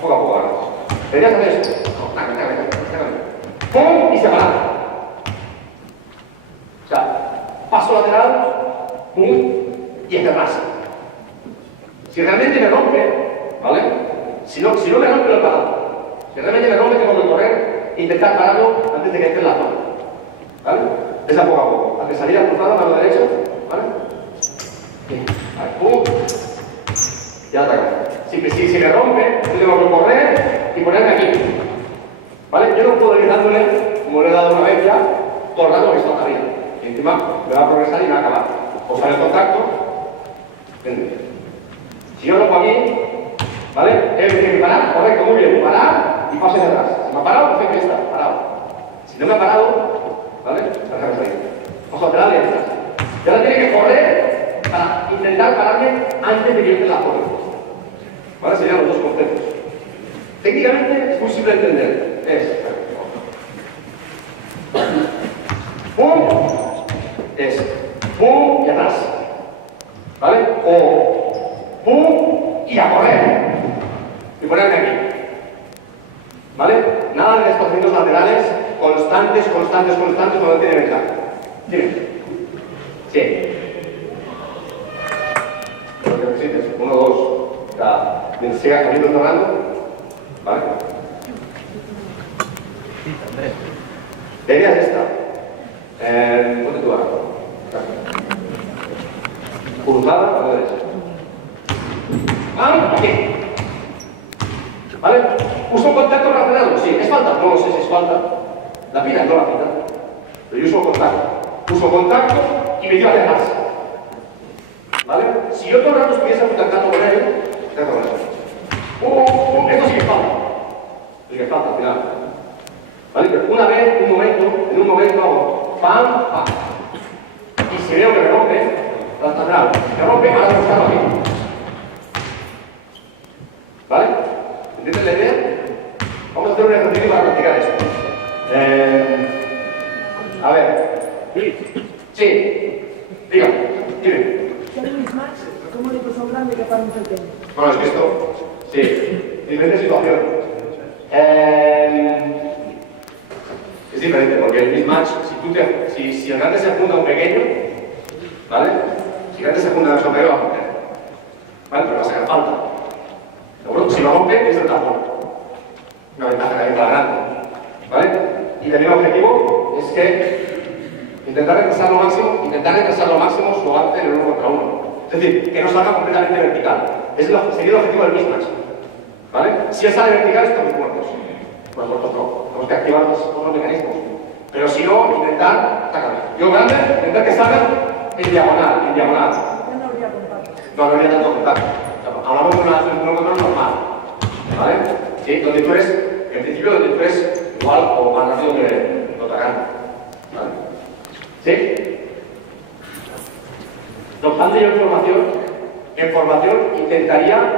poco a poco ahora. Deberías hacer esto. No, ¡pum! Y separar. O sea, paso lateral, ¡pum! Y hacia atrás. Si realmente me rompe, ¿vale? Si no me rompe, lo he parado. Si realmente me rompe, tengo que correr e intentar pararlo antes de que entre en la zona. ¿Vale? Es a poco a poco. Antes de salir a cruzar a mano derecha, ¿vale? Bien. Vale, ¡pum! Y ataca. Si me rompe, yo tengo que correr y ponerme aquí. ¿Vale? Yo no puedo ir dándole, como le he dado una vez ya, todo el rato que está arriba. Y encima me va a progresar y me va a acabar. O sale el contacto, vende. Si yo rompo aquí, ¿vale? Él tiene que parar, correcto, muy bien, parar y pase de atrás. Si me ha parado, perfecto, ya está, parado. Si no me ha parado, ¿vale? Déjame salir. Paso lateral y atrás. Y ahora tiene que correr para intentar pararme antes de que entre la zona. ¿Vale? Serían los dos conceptos. Técnicamente es muy simple de entender. Es pum, es pum y atrás. ¿Vale? O pum y a correr. Y ponerme aquí. ¿Vale? Nada de desplazamientos laterales constantes cuando tiene ventaja. Dime. Sí. Lo que necesites. 1, 2. Mientras siga camino tornando. ¿Vale? La idea es esta. Ponte tú ahora. Cruzada a la derecha. Aquí. ¿Vale? ¿Uso un contacto relacionado? Sí. ¿Es falta? No lo sé si es falta. La pita, no la pita. Pero yo uso contacto. Uso contacto y me llevo hacia atrás. ¿Vale? Si yo todo el rato estuviese contactando con él, esto sí que falta. Sí que falta al final. ¿Vale? Pero una vez, en un momento hago pam, pam. Y si veo que me rompe, lateral, me rompe, ahora me buscarlo aquí. ¿Vale? ¿Entiendes la idea? Vamos a hacer un ejercicio para practicar esto. A ver, Sí. Dígame. Dime. ¿Cómo le puso un grande que para un pequeño? Bueno, es que esto... Sí. Diferente situación. Es diferente, porque el mismatch, si el grande se junta a un pequeño, ¿vale? Si el grande se junta a un pequeño, va a romper. ¿Vale? Pero va a sacar falta. ¿Seguro? Si lo rompe, es el tapón. Una ventaja también para grande. ¿Vale? Y también el objetivo es que intentar retrasar lo máximo su avance en el 1 contra 1. Es decir, que no salga completamente vertical. Sería el objetivo del mismatch. ¿Vale? Si él sale vertical, estamos muertos. Pues muertos no. Tenemos que activar otros mecanismos. Pero si no, intentar, sácame. Yo grande, intentar que salga en diagonal, Ya no habría contacto. No habría tanto contacto. Hablamos de un control normal. ¿Vale? Sí, donde tú eres, en principio, donde tú eres igual o más rápido que el atacante. ¿Vale? ¿Sí? No obstante, yo en formación intentaría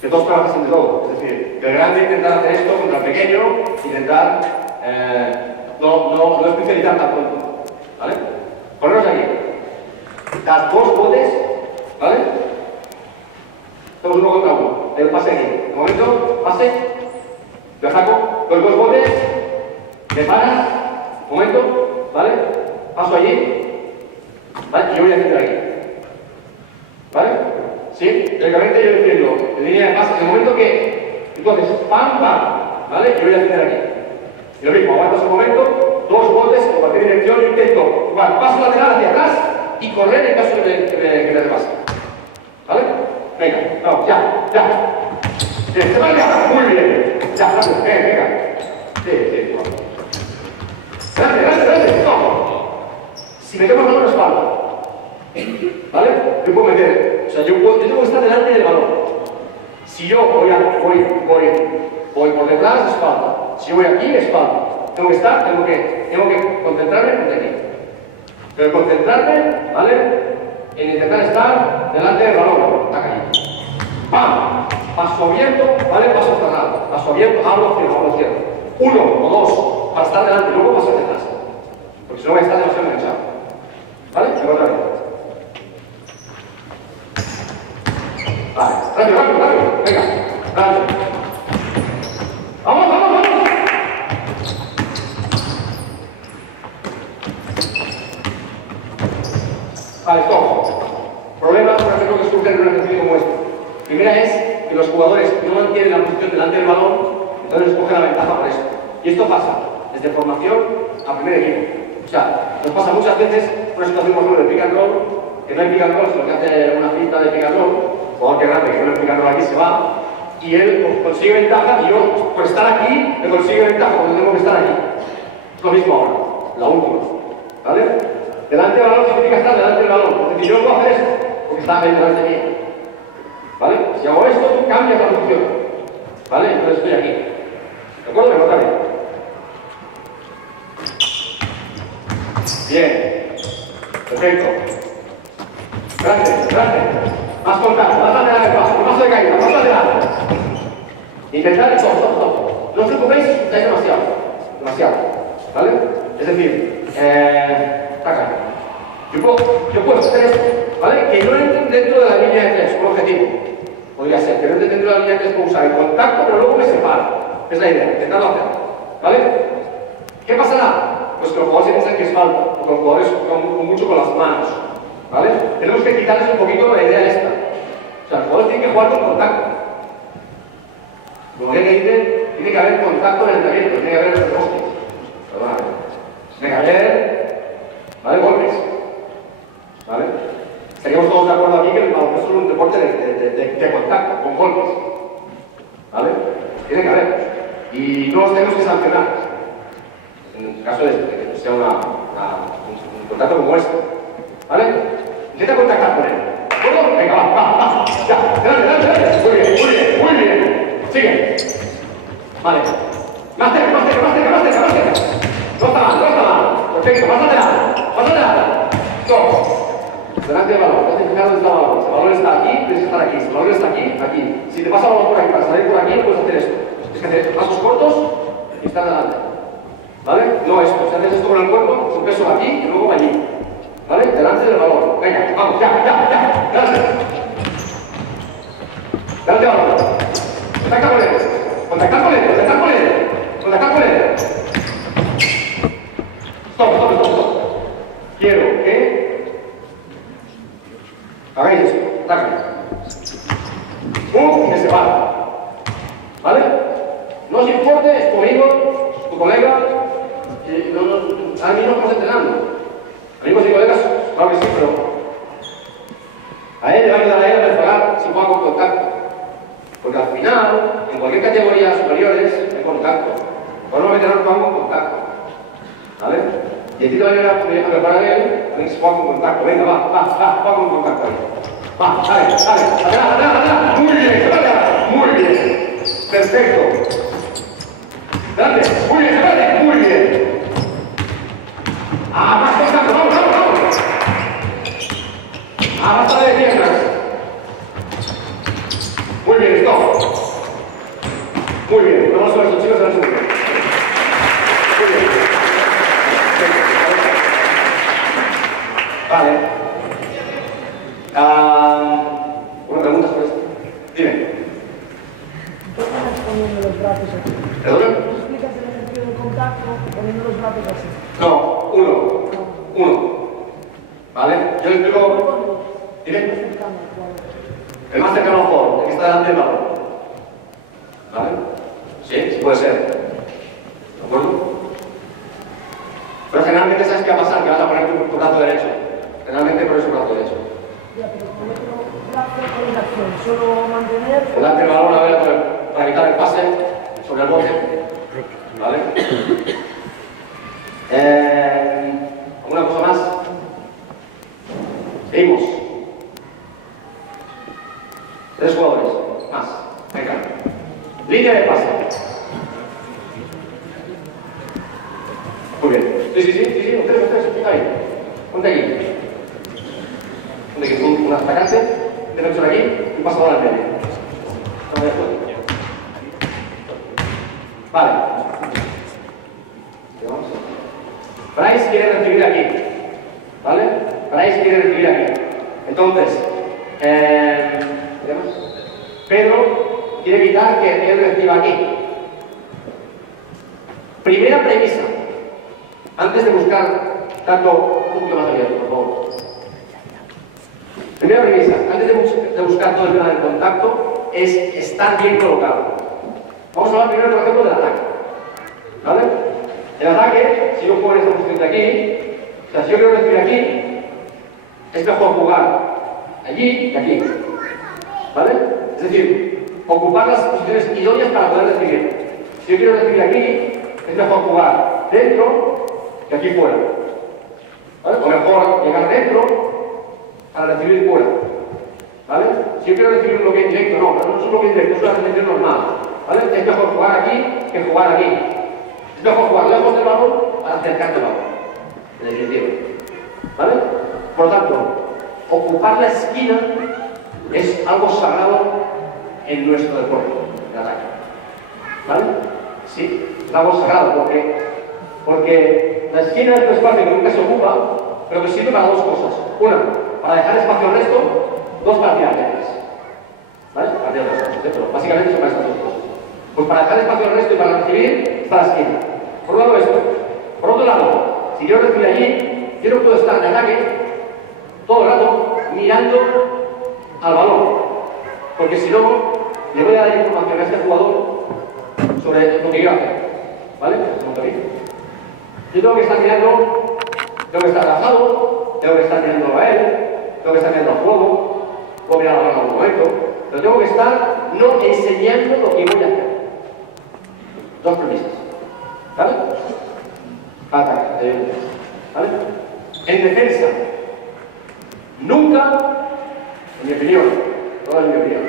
que todos trabajasen de todo. Es decir, que el grande intentar hacer esto contra el pequeño, intentar no especializar tan pronto. ¿Vale? Ponernos aquí. Las dos botes, ¿vale? Estamos uno contra uno. El pase aquí. De momento, pase. Lo saco. Los dos botes. Me paras. Momento. ¿Vale? Paso allí. ¿Vale? Y yo voy a hacer aquí. ¿Vale? ¿Sí? Teóricamente yo defiendo en línea de pase. En el momento que. Entonces, pam, pam. ¿Vale? Y voy a hacer aquí. Y lo mismo, aguanto ese momento. Dos botes en cualquier dirección. Yo intento. Vale, paso lateral hacia atrás. Y correr en caso de que me rebase. ¿Vale? Venga, vamos, ya. Bien, se va a quedar, muy bien. Ya, rápido, venga. Sí, bueno. Grande, no. Si metemos la mano en la espalda, ¿vale? Yo puedo meter, o sea, yo tengo que estar delante del balón. Si yo voy por detrás, espalda. Si voy aquí, espalda. Tengo que concentrarme en aquí. Pero concentrarme, ¿vale? En intentar estar delante del balón. Está ahí. ¡Pam! Paso abierto, ¿vale? Paso cerrado. Paso abierto, hablo cierro. Uno o dos para estar delante y luego paso hacia atrás. Porque si no voy a estar demasiado enganchado. ¿Vale? Venga otra vez. Vale. Rápido. Venga. Rápido. ¡Vamos! Vale, stop. Problemas, por ejemplo, que surgen en un ejercicio como este. Primera es que los jugadores no mantienen la posición delante del balón, entonces cogen la ventaja por esto. Y esto pasa desde formación a primer equipo. O sea, nos pasa muchas veces una situación, por ejemplo, de pick and roll, que no hay pick and roll, sino que hace una cinta de pick and roll, jugador que grande, que no hay pick and roll aquí, se va, y él consigue ventaja, y yo, por estar aquí, me consigue ventaja, porque tengo que estar aquí. Lo mismo ahora, la última. ¿Vale? Delante del balón significa estar delante del balón. Es decir, yo no puedo hacer esto, porque está detrás de mí. ¿Vale? Si hago esto, tú cambias la posición. ¿Vale? Entonces estoy aquí. ¿De acuerdo? Me bien. Bien. Perfecto. Grande. Más contacto, más lateral el paso de caída, más lateral. Intentar todo. No os preocupéis si estáis demasiado. ¿Vale? Es decir, acá. Yo puedo hacer esto, ¿vale? Que no entren dentro de la línea de 3, por objetivo. Podría ser, que no entren dentro de la línea de 3 por usar el contacto, pero luego me separo. Es la idea, intentarlo hacer. ¿Vale? ¿Qué pasará? Pues que los jugadores piensan que es falta, o que los jugadores con mucho con las manos. ¿Vale? Tenemos que quitarles un poquito la idea esta. O sea, los jugadores tienen que jugar con contacto. Como que dice, tiene que haber contacto en el entrenamiento, tiene que haber hostias. Perdóname. Tiene que haber, ¿vale? Golpes. ¿Vale? Estaríamos todos de acuerdo aquí que el baloncesto es un deporte de contacto, con golpes. ¿Vale? Tiene que haber. Y no los tenemos que sancionar. En el caso de que sea un contacto como este. ¿Vale? Intenta contactar con él. ¿Puedo? Venga, va. Ya, dale. Muy bien. Sigue. Vale. Más cerca. No está mal. Perfecto, más lateral. Stop. Delante del balón. Estás fijando dónde está el balón. Si el balón está aquí, tienes que estar aquí. Si el balón está aquí. Si te pasa el balón por aquí, para salir por aquí, puedes hacer esto. Tienes que hacer pasos cortos y estar delante. ¿Vale? No esto. Si haces esto con el cuerpo, su peso aquí, vamos, ya. Dale. Dale ahora. Contacta con él. Contacta con él. Stop. Quiero que hagáis eso. Ataque. Y que se va. ¿Vale? No os importe, es tu amigo, tu colega. A mí no estamos entrenando. Amigos y colegas, claro que sí, pero a él le va a ayudar a él a mejorar si juega con contacto. Porque al final, en cualquier categoría superiores, hay contacto. Normalmente no jugamos con contacto. ¿Vale? Y aquí te va a ayudar a preparar a él, a ver si juega con contacto. Venga, va, juega con contacto ahí. Va, dale. Atrás. Muy bien. Perfecto. Grande. Muy bien. Más contacto, vamos. Basta de piernas. Muy bien, stop. Muy bien, vamos a ver los chicos de la segunda. Muy bien. Vale. ¿Una pregunta sobre esto? Dime. ¿Qué estás poniendo los brazos aquí? ¿Perdona? ¿Tú explicas el ejercicio de contacto poniendo los brazos así? No, uno. ¿Vale? Yo le explico. Dime. El más cercano al jugador, el que está delante del balón. ¿Vale? Sí, puede ser. ¿De acuerdo? Pero generalmente sabes qué va a pasar, que vas a poner tu brazo derecho. Generalmente pones tu brazo derecho. Ya, pero con otro brazo con la acción, solo mantener... Delante del balón, a ver, para evitar el pase sobre el bote. ¿Vale? ¿Alguna cosa más? Seguimos. 3 jugadores. Más. Venga. Línea de pase. Muy bien. Sí. Ustedes. Ahí. Ponte aquí. Ponte aquí. Un atacante. Defensor aquí. Y pasador al medio. Vale. Bryce quiere recibir aquí. ¿Vale? Bryce quiere recibir aquí. Entonces, Pedro quiere evitar que él reciba aquí. Primera premisa. Antes de buscar tanto un poquito más abierto, por favor. Primera premisa. Antes de buscar todo el tema del contacto, es estar bien colocado. Vamos a hablar primero, por ejemplo, del ataque. ¿Vale? El ataque, si yo juego en esta posición de aquí, o sea, si yo quiero recibir aquí, es mejor jugar allí que aquí. ¿Vale? Es decir, ocupar las posiciones idóneas para poder recibir. Si yo quiero recibir aquí, es mejor jugar dentro que aquí fuera. ¿Vale? O mejor llegar dentro para recibir fuera. ¿Vale? Si yo quiero recibir un bloqueo indirecto, no, pero no es un bloqueo indirecto, es una recepción normal. ¿Vale? Es mejor jugar aquí que jugar aquí. Es mejor jugar lejos del balón para acercarte al balón. En definitiva. ¿Vale? Por lo tanto, ocupar la esquina es algo sagrado en nuestro deporte, el ataque. ¿Vale? Sí, es algo sagrado porque la esquina es un espacio que nunca se ocupa, pero que sirve para 2 cosas. Una, para dejar espacio al resto. 2, para tirar letras. ¿Vale? Para tirar letras, pero básicamente son para estas 2 cosas. Pues para dejar espacio al resto y para recibir, está la esquina. Por un lado esto. Por otro lado, si quiero recibir allí, yo no puedo estar en ataque todo el rato mirando al balón. Porque si no, le voy a dar información a este jugador sobre lo que quiero hacer. ¿Vale? Yo tengo que estar mirando, tengo que estar relajado, tengo que estar mirando a él, tengo que estar mirando al juego, puedo mirar a balón en algún momento, pero tengo que estar no enseñando lo que voy a hacer. 2 premisas. ¿Vale? Ataque. ¿Vale? En defensa, nunca, en mi opinión, toda mi opinión,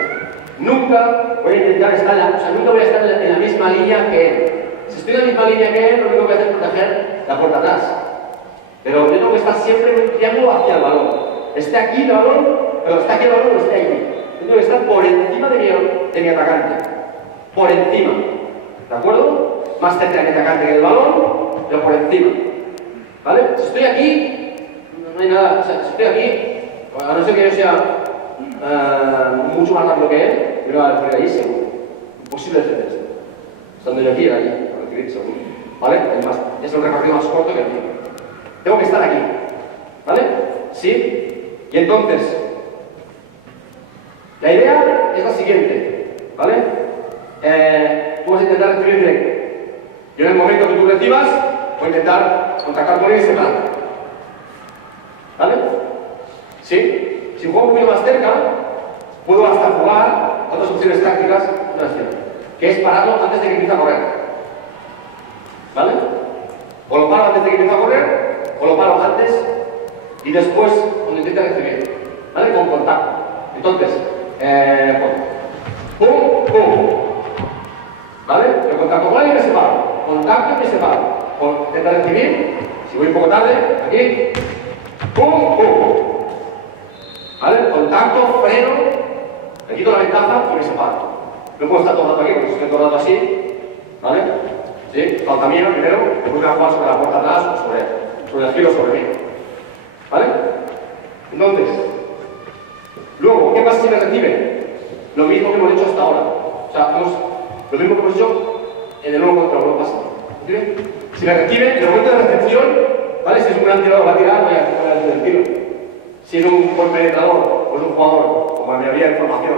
nunca voy a intentar estar, nunca voy a estar en la misma línea que él. Si estoy en la misma línea que él, lo único que voy a hacer es proteger la puerta atrás. Pero yo tengo que estar siempre en un triángulo hacia el balón. Esté aquí el balón, pero está aquí el balón o esté aquí. Yo tengo que estar por encima de mi atacante. Por encima. ¿De acuerdo? Más cerca de mi atacante que del balón, pero por encima. ¿Vale? Si estoy aquí, no hay nada. O sea, si estoy aquí, A no ser que yo sea mucho más rápido que él, me va a decir ahí seguro. Imposible defender esto. Estando yo aquí, era allí, para recibir seguro. ¿Vale? Además, es un recorrido más corto que el mío. Tengo que estar aquí. ¿Vale? ¿Sí? Y entonces, la idea es la siguiente. ¿Vale? Tú vas a intentar recibir directo. Yo en el momento que tú recibas, voy a intentar contactar con él y separar. ¿Vale? ¿Sí? Si juego un poquito más cerca, puedo hasta jugar otras opciones tácticas de la acción, que es pararlo antes de que empiece a correr. ¿Vale? O lo paro antes de que empiece a correr, o lo paro antes y después cuando intente recibir. ¿Vale? Con contacto. Entonces, pum, pum. ¿Vale? Yo contacto con él y me separo. Contacto y me separo. Intenta recibir. Si voy un poco tarde, aquí. ¡Pum! ¡Pum! ¿Vale? Contacto, freno. Le quito la ventaja y me separo. No puedo estar todo el rato aquí porque si estoy todo el rato así. ¿Vale? ¿Sí? Falta mía primero. Después me voy a jugar sobre la puerta atrás o sobre el giro sobre mí. ¿Vale? Entonces, luego, ¿qué pasa si me recibe? Lo mismo que hemos hecho hasta ahora. O sea, lo mismo que hemos hecho en el 1 contra 1 pasado. ¿Sí? Si me recibe, en el momento de recepción, ¿vale? Si es un gran tirador, va a tirar, voy a hacer el tiro. Si es un buen penetrador, o es un jugador, como me había información,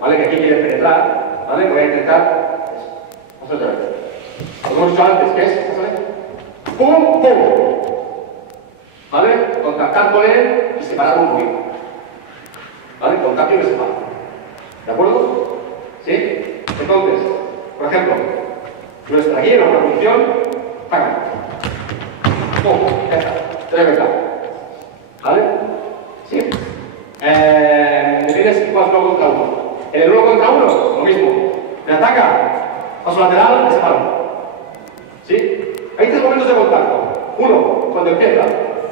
¿vale? Que aquí quiere penetrar, ¿vale? Voy a intentar hacer otra vez. Lo que hemos hecho antes, ¿qué es? ¡Pum! ¡Pum! ¿Vale? Contactar con él y separar un poquito. ¿Vale? Contacto y me separo. ¿De acuerdo? ¿Sí? Entonces, por ejemplo, yo estoy aquí en una posición, ¡pam! ¡Pum! Ya está. Estoy acá. ¿Vale? ¿Sí? Defines que juegas 1 contra 1. En el 1 contra 1, lo mismo. Me ataca, paso lateral, me separo. ¿Sí? Hay 3 momentos de contacto. 1, cuando empieza,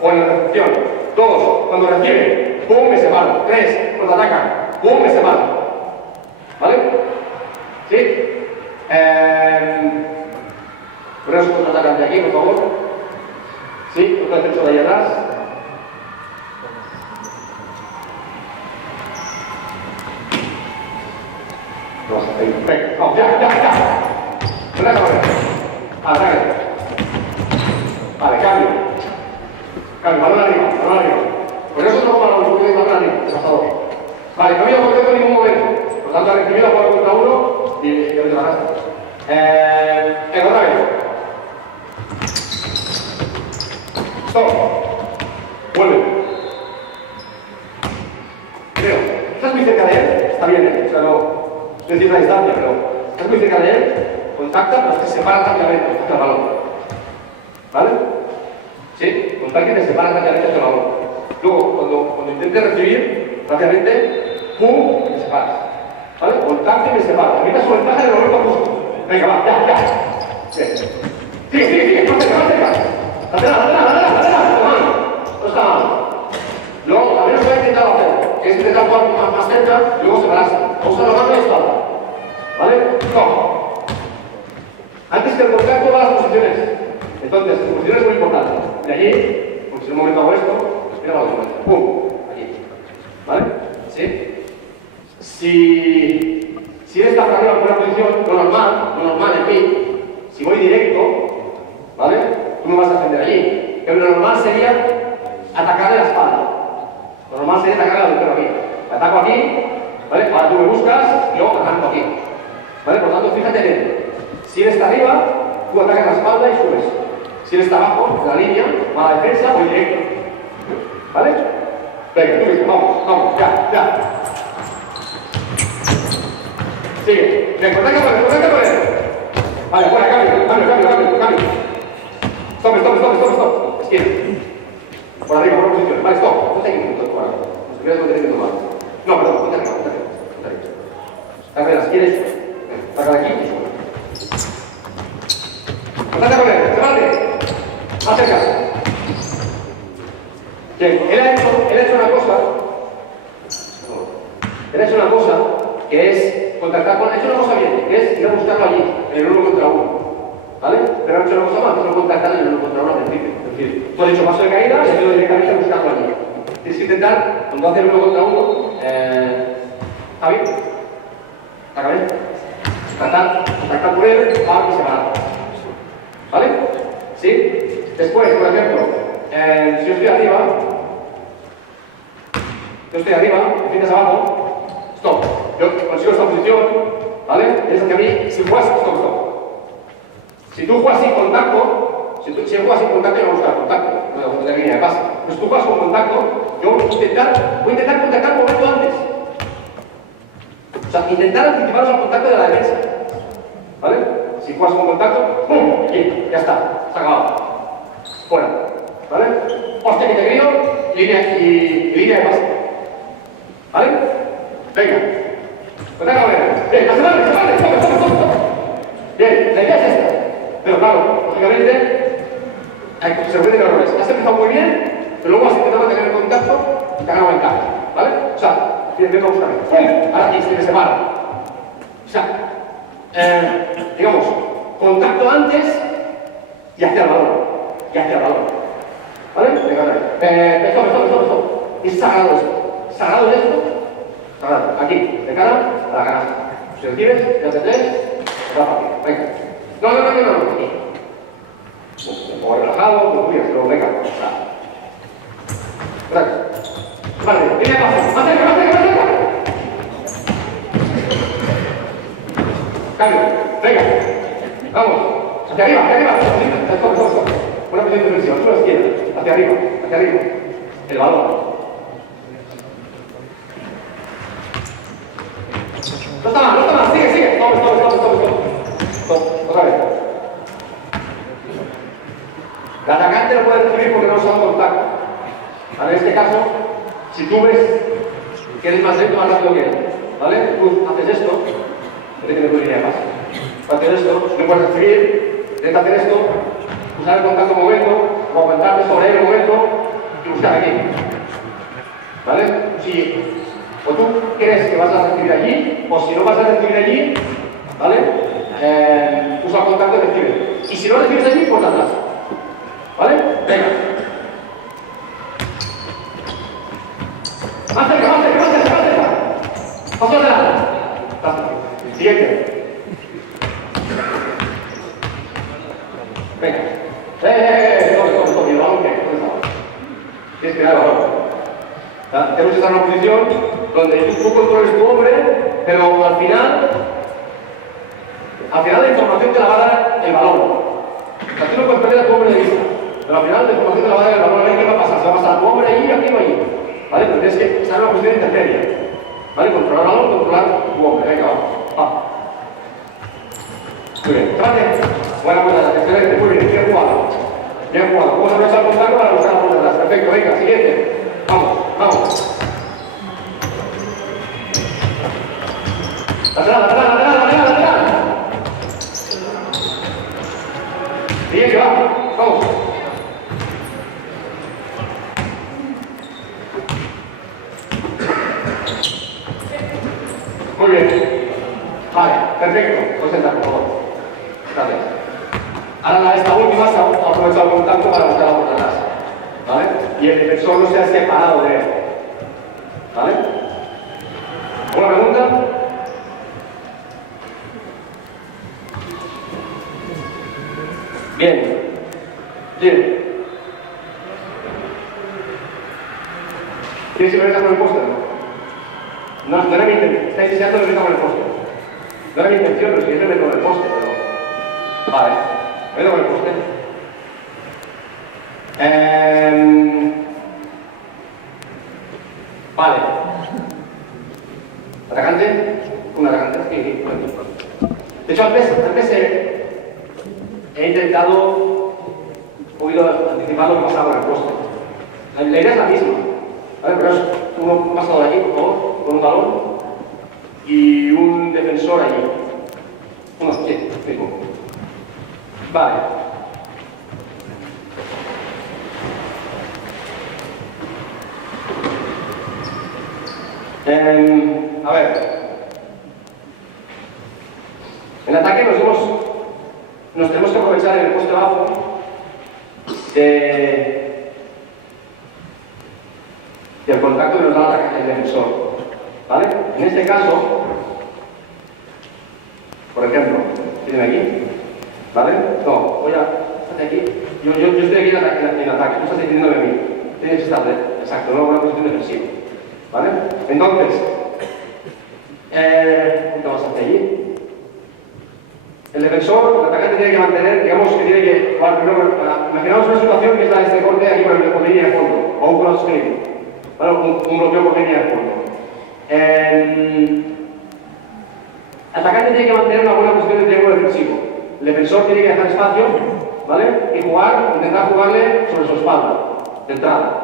o en la recepción. 2, cuando recibe, ¡pum! Me separo. 3, cuando ataca, ¡pum! Me separo. ¿Vale? ¿Sí? Poneros contraatacante aquí, por favor. ¿Sí? Otro defensor de ahí atrás. Venga, vamos, ya. Relaja, ataque. Vale, cambio. Balón arriba. Por eso no para los balón arriba, pasador. Vale, no había contacto en ningún momento. Por tanto, ha recibido juego contra 1 y lo trabajaste. Otra vez. Stop. Vuelve. Creo. ¿Estás muy cerca de él? Está bien, ¿eh? O sea, no es decir la distancia, pero estás muy cerca de él, contacta, pero te separa rápidamente hacia el balón. ¿Vale? ¿Sí? Contacta y te separa rápidamente hacia el balón. Luego, cuando intentes recibir, rápidamente, ¡pum! Y te separas. ¿Vale? Contacta y me separa. Mira su ventaja en el momento justo. Venga, va, ya. Bien. Sigue, más cerca. Lateral. No está mal. Luego, a menos que voy a intentar hacer, que es intentar jugar más cerca y luego separarse. Vamos a la mano y espalda. ¿Vale? No. Antes que el contacto va a las posiciones. Entonces, la posición es muy importante. De allí, porque si en un momento hago esto, mira la otra. ¡Pum! Aquí. ¿Vale? ¿Sí? Si él está para arriba en buena posición, lo normal en mí, si voy directo, ¿vale? Tú me vas a defender allí. Pero lo normal sería atacarle la espalda. Lo normal sería atacarle al agujero aquí. Ataco aquí, ¿vale? Ahora tú me buscas y yo arranco aquí. ¿Vale? Por tanto, fíjate bien. Si él está arriba, tú atacas la espalda y subes. Si él está abajo, en la línea, va a la defensa, voy directo. ¿Vale? Venga, tú mismo, vamos, ya. Sigue. Ven, contacta con él. Vale, fuera, cambio. Stop. Esquina. Por arriba, por posición. Vale, stop. Ponte aquí un punto. Nos quedas con derecho tomar. No, perdón, ponte arriba. Carreras, ¿quieres? Saca de aquí y sube. Contacta con él, sepárate. Más cerca. Bien, él ha hecho una cosa que es contactar con él. Ha hecho una cosa bien, que es ir a buscarlo allí, en el 1 contra 1. ¿Vale? Pero ha hecho una cosa más, que es no contactar en el 1 contra 1 al principio. Es decir, tú has dicho paso de caída y has ido directamente a buscarlo allí. Tienes que intentar, cuando haces uno contra uno, Javi, acabé. Contactar por él, y separar. ¿Vale? ¿Sí? Después, por ejemplo, si yo estoy arriba, defiendes abajo, stop. Yo consigo esta posición, ¿vale? Tienes que a mí, si juegas, stop. Si tú juegas sin contacto, si yo juego sin contacto, yo no buscar contacto, no de línea de pase. Pero si tú juegas con contacto, yo voy a intentar contactar un momento antes. O sea, intentar anticiparos al contacto de la defensa. ¿Vale? Si juegas con contacto, ¡pum! Aquí, ya está, se ha acabado. Fuera. ¿Vale? Hostia que te crío y línea de pase. ¿Vale? Venga. Contacto a ver. Bien, se vale. Stop. Bien, la idea es esta. Pero claro, lógicamente, se pueden errores. Has empezado muy bien, pero luego has intentado mantener el contacto y te ha ganado ventaja. ¿Vale? O sea, bien, vamos a ver. Ahora aquí se separa. O sea, digamos, contacto antes y hacia el balón. ¿Vale? Venga, stop. Es sagrado esto. Sagrado esto. Sagrado. Aquí, de cara a la canasta. Si lo tienes, ya te tres, te va fácil. Venga. No. Aquí. Un poco relajado, como quieras, pero venga. Vale, viene abajo. Más cerca. Cambio. Venga. Vamos. Hacia arriba. Stop. Buena posición de defensiva. Sube a la izquierda. Hacia arriba. El balón. No está mal. Sigue. Stop. Otra vez. El atacante lo puede recibir porque no usa un contacto. ¿Vale? En este caso, si tú ves que eres más lento, más rápido que él, ¿vale? Tú haces esto, no te tienes tu línea de pase. Haces esto, no puedes recibir, intenta hacer esto, usar el contacto un momento, o aguantarte sobre él un momento y buscar aquí. ¿Vale? Si o tú crees que vas a recibir allí, o si no vas a recibir allí, ¿vale? Usa el contacto y recibe. Y si no recibes allí, por atrás. ¿Vale? Venga. Más cerca. Paso adelante. Siguiente. Venga. Stop. El balón, ¿qué? ¿Dónde está? Tienes que dar el balón. Tenemos que estar en una posición donde tú controles tu hombre, pero al final la información te la va a dar el balón. O sea, tú no puedes perder a tu hombre de vista, pero al final la información te la va a dar el balón. A ver qué va a pasar. Se va a pasar a tu hombre allí, aquí o allí. ¿Vale? Pero tienes que estar en una posición intermedia. ¿Vale? Controlar el balón, controlar tu hombre. Venga, va. Muy bien. Trate. Buena, excelente. Muy bien. Bien jugado. Vamos a aprovechar el contacto para buscar la puerta atrás. Perfecto. Venga, siguiente. Vamos. Lateral. Bien, que vamos. Muy bien. Vale, perfecto. Puedes sentar, por favor. Gracias. Ahora esta última se ha aprovechado el contacto para buscar la puerta atrás. ¿Vale? Y el defensor no se ha separado de él. ¿Vale? ¿Alguna pregunta? Bien. ¿Quieres que me metas con el póster? No era mi intención. Estáis deseando que me meta con el póster. No era mi intención, pero si quieres me meto con el póster, pero... Vale. Me meto con el póster. Vale. ¿Atacante? Un atacante. Sí. De hecho, antes he intentado un poquito anticipar lo que pasaba con el póster. La idea es la misma. ¿Vale? Pero es uno pasado de allí, por favor, con un balón y un defensor allí. Mismo. Vale. A ver. En ataque nos tenemos que aprovechar en el poste bajo de y el contacto que nos da el defensor. ¿Vale? En este caso, por ejemplo, ¿tienen aquí? ¿Vale? No, voy a... Estate aquí. Yo estoy aquí en ataque, tú estás defendiéndome a mí. Tienes que estar, exacto, no una posición defensiva. ¿Vale? Entonces, ¿qué vas a hacer allí? El defensor, el atacante tiene que mantener, digamos que tiene que... Imaginaos una situación que es la de este corte aquí por línea de fondo, o un cross screen, ¿vale? Un bloqueo por línea de fondo. El atacante tiene que mantener una buena posición de triángulo defensivo. El defensor tiene que dejar espacio, ¿vale? Y intentar jugarle sobre su espalda, de entrada,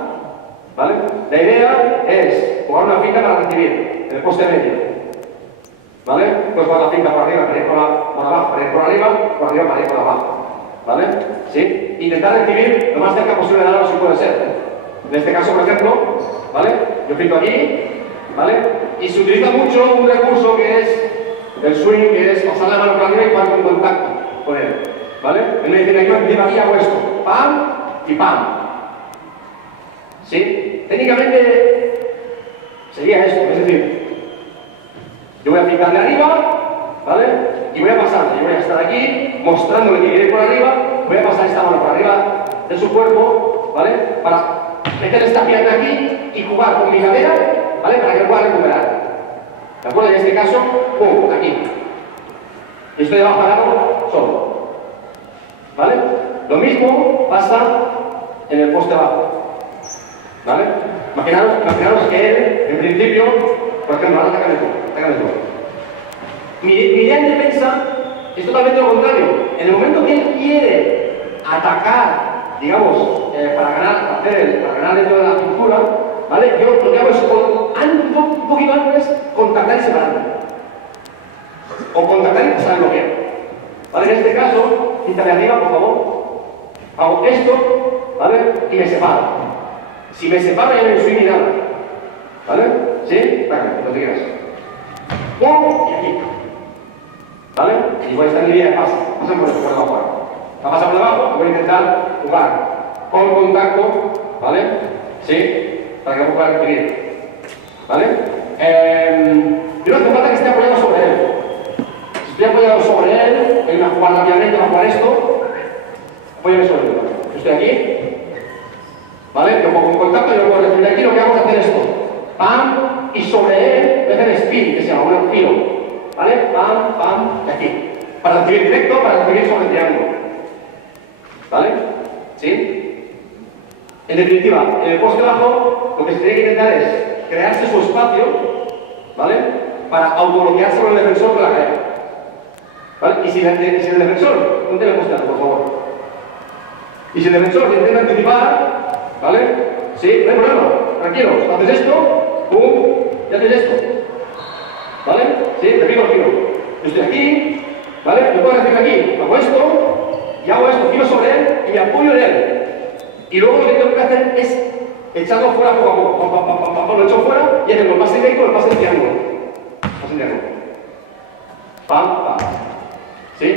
¿vale? La idea es jugar una finta para recibir en el poste medio. ¿Vale? Pues jugar la finta por arriba, para ir por abajo, para ir por arriba, para ir por abajo. ¿Vale? ¿Sí? Intentar recibir lo más cerca posible de lado si puede ser. En este caso, por ejemplo, ¿vale? Yo pinto aquí, ¿vale? Y se utiliza mucho un recurso que es el swing, que es pasar la mano por arriba y jugar con contacto con él. ¿Vale? Él me dice, yo encima aquí hago esto, pam y pam. ¿Sí? Técnicamente sería esto, es decir, yo voy a pintarle arriba, ¿vale? Y voy a pasar, yo voy a estar aquí mostrándole que quiere ir por arriba, voy a pasar esta mano por arriba de su cuerpo, ¿vale? Para meter esta pierna aquí y jugar con mi cadera, ¿vale? Para que pueda recuperar. ¿De acuerdo? En este caso, ¡pum! Aquí. Y estoy debajo parado solo. ¿Vale? Lo mismo pasa en el poste bajo. ¿Vale? Imaginaros que él, en principio, por ejemplo, ahora atácame tú. Mi idea en defensa es totalmente lo contrario. En el momento que él quiere atacar, digamos, para ganar dentro de la pintura, ¿vale? Yo lo que hago es, un poquito antes, contactar y separarme. O contactar y pasar el bloqueo. ¿Vale? En este caso, quítame arriba, por favor. Hago esto, ¿vale? Y me separo. Si me separo ya no soy ni nada. ¿Vale? ¿Sí? Págame, lo que quieras. ¡Pum! Y aquí. ¿Vale? Y voy a estar en mi línea de paso. Pasan por debajo ahora. Va a pasar por debajo, voy a intentar jugar con contacto, ¿vale? ¿Sí? Para que no pueda recibir. ¿Vale? Yo no hace falta que esté apoyado sobre él. Si estoy apoyado sobre él, voy a jugar rápidamente, voy a jugar esto. Apóyame sobre él. Yo estoy aquí. ¿Vale? Yo pongo un contacto y lo puedo recibir aquí. Lo que hago es hacer esto. ¡Pam! Y sobre él voy a hacer spin, que se llama un giro. ¿Vale? ¡Pam! ¡Pam! Y aquí. Para recibir directo, para recibir sobre el triángulo. ¿Vale? ¿Sí? En definitiva, en el poste bajo, lo que se tiene que intentar es crearse su espacio, ¿vale? Para autobloquearse con el defensor con la cadera. ¿Vale? Y si el defensor, ponte el poste, por favor. Y si el defensor se intenta anticipar, ¿vale? Sí, no hay problema, tranquilo. Haces esto, pum, y haces esto. ¿Vale? Sí, repito el giro. Yo estoy aquí, ¿vale? Yo puedo decir aquí, hago esto, y hago esto, giro sobre él y me apoyo en él. Y luego lo que tengo que hacer es echarlo fuera poco a poco. Lo echo fuera y hacerlo el pase directo, el pase de triángulo. Pase de triángulo. Pam, pam. ¿Sí?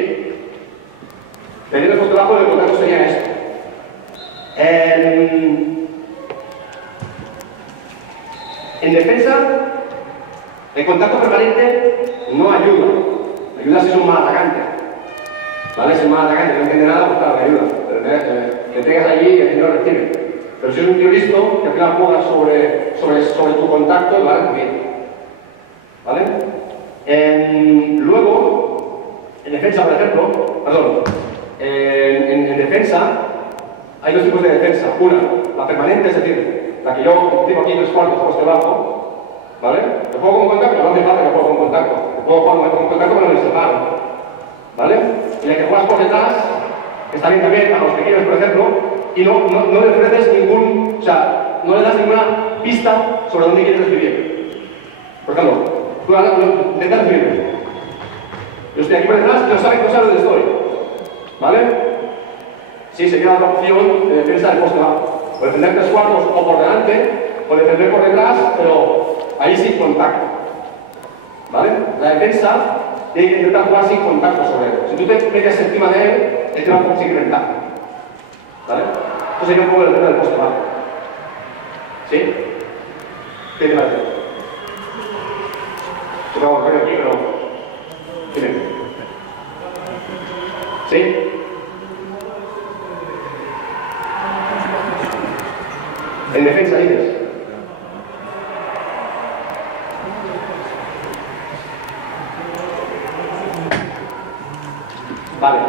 Teniendo el poste bajo, el contacto sería esto. En defensa, el contacto permanente no ayuda. Ayuda si es un mal atacante. ¿Vale? Si es un mal atacante, no entiende nada, pues claro, me ayuda. Pero que tengas allí y que no recibe. Pero si es un tío listo, que al final juega sobre tu contacto, lo va a recibir. ¿Vale? Luego, en defensa, por ejemplo, perdón, en defensa, hay dos tipos de defensa. Una, la permanente, es decir, la que yo tengo aquí 3/4 poste bajo, ¿vale? ¿Te juego con contacto? No hace falta que juegue con contacto. Te puedo jugar con contacto, pero me separo, ¿vale? Y la que juegas por detrás, está bien también a los pequeños, por ejemplo, y no le ofreces ningún, o sea, no le das ninguna pista sobre dónde quieres recibir. Por ejemplo, tú intentas recibirme. Yo estoy aquí por detrás y no sabes dónde estoy, ¿vale? Sí, sería otra opción de defensa del poste bajo. O defender 3/4 o por delante, o defender por detrás, pero ahí sin contacto. ¿Vale? La defensa tiene que intentar jugar sin contacto sobre él. Si tú te metes encima de él, él te va a conseguir ventaja. ¿Vale? Esto sería un poco el tema del poste bajo. ¿Sí? ¿Qué te parece? Yo tengo que aquí, pero... Dime. ¿Sí? En defensa, dices. Vale.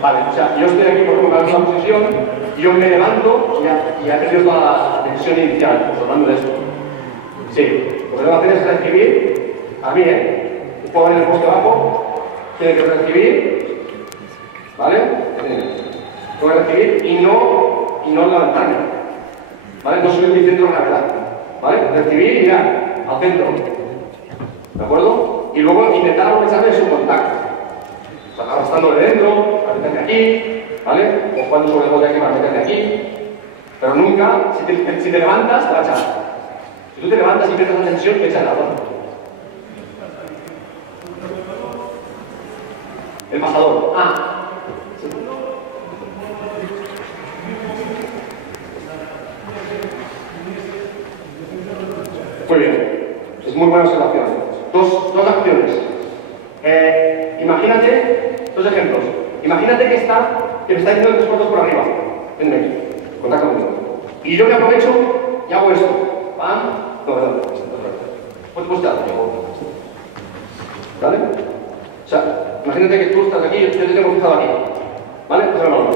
Vale, o sea, yo estoy aquí por ejemplo en una posición, yo me levanto y ya he perdido toda la tensión inicial, hablando de esto. Sí, lo que tengo que hacer es recibir, a mí, puedo ver el poste abajo, tiene que recibir, ¿vale? Tengo que recibir y no levantarme, ¿vale? No subir mi centro de gravedad, ¿vale? Recibir y mirar al centro, ¿de acuerdo? Y luego intentar aprovecharme de su contacto. O sea, arrastrándole dentro, para meterme aquí, ¿vale? O jugando sobre el bote aquí para meterme aquí. Pero nunca, si te levantas, te va a echar. Si tú te levantas y pierdes la tensión, te echa el lado. El pasador. Sí. Muy bien. Es muy buena observación. Dos acciones. Imagínate, dos ejemplos. Imagínate que me está yendo 3 cuartos por arriba. Venme aquí, contacto conmigo. Y yo me aprovecho y hago esto. ¿Pam? No, perdón. Pues ¿vale? O sea, imagínate que tú estás aquí, yo te tengo fijado aquí. ¿Vale? Pues el balón.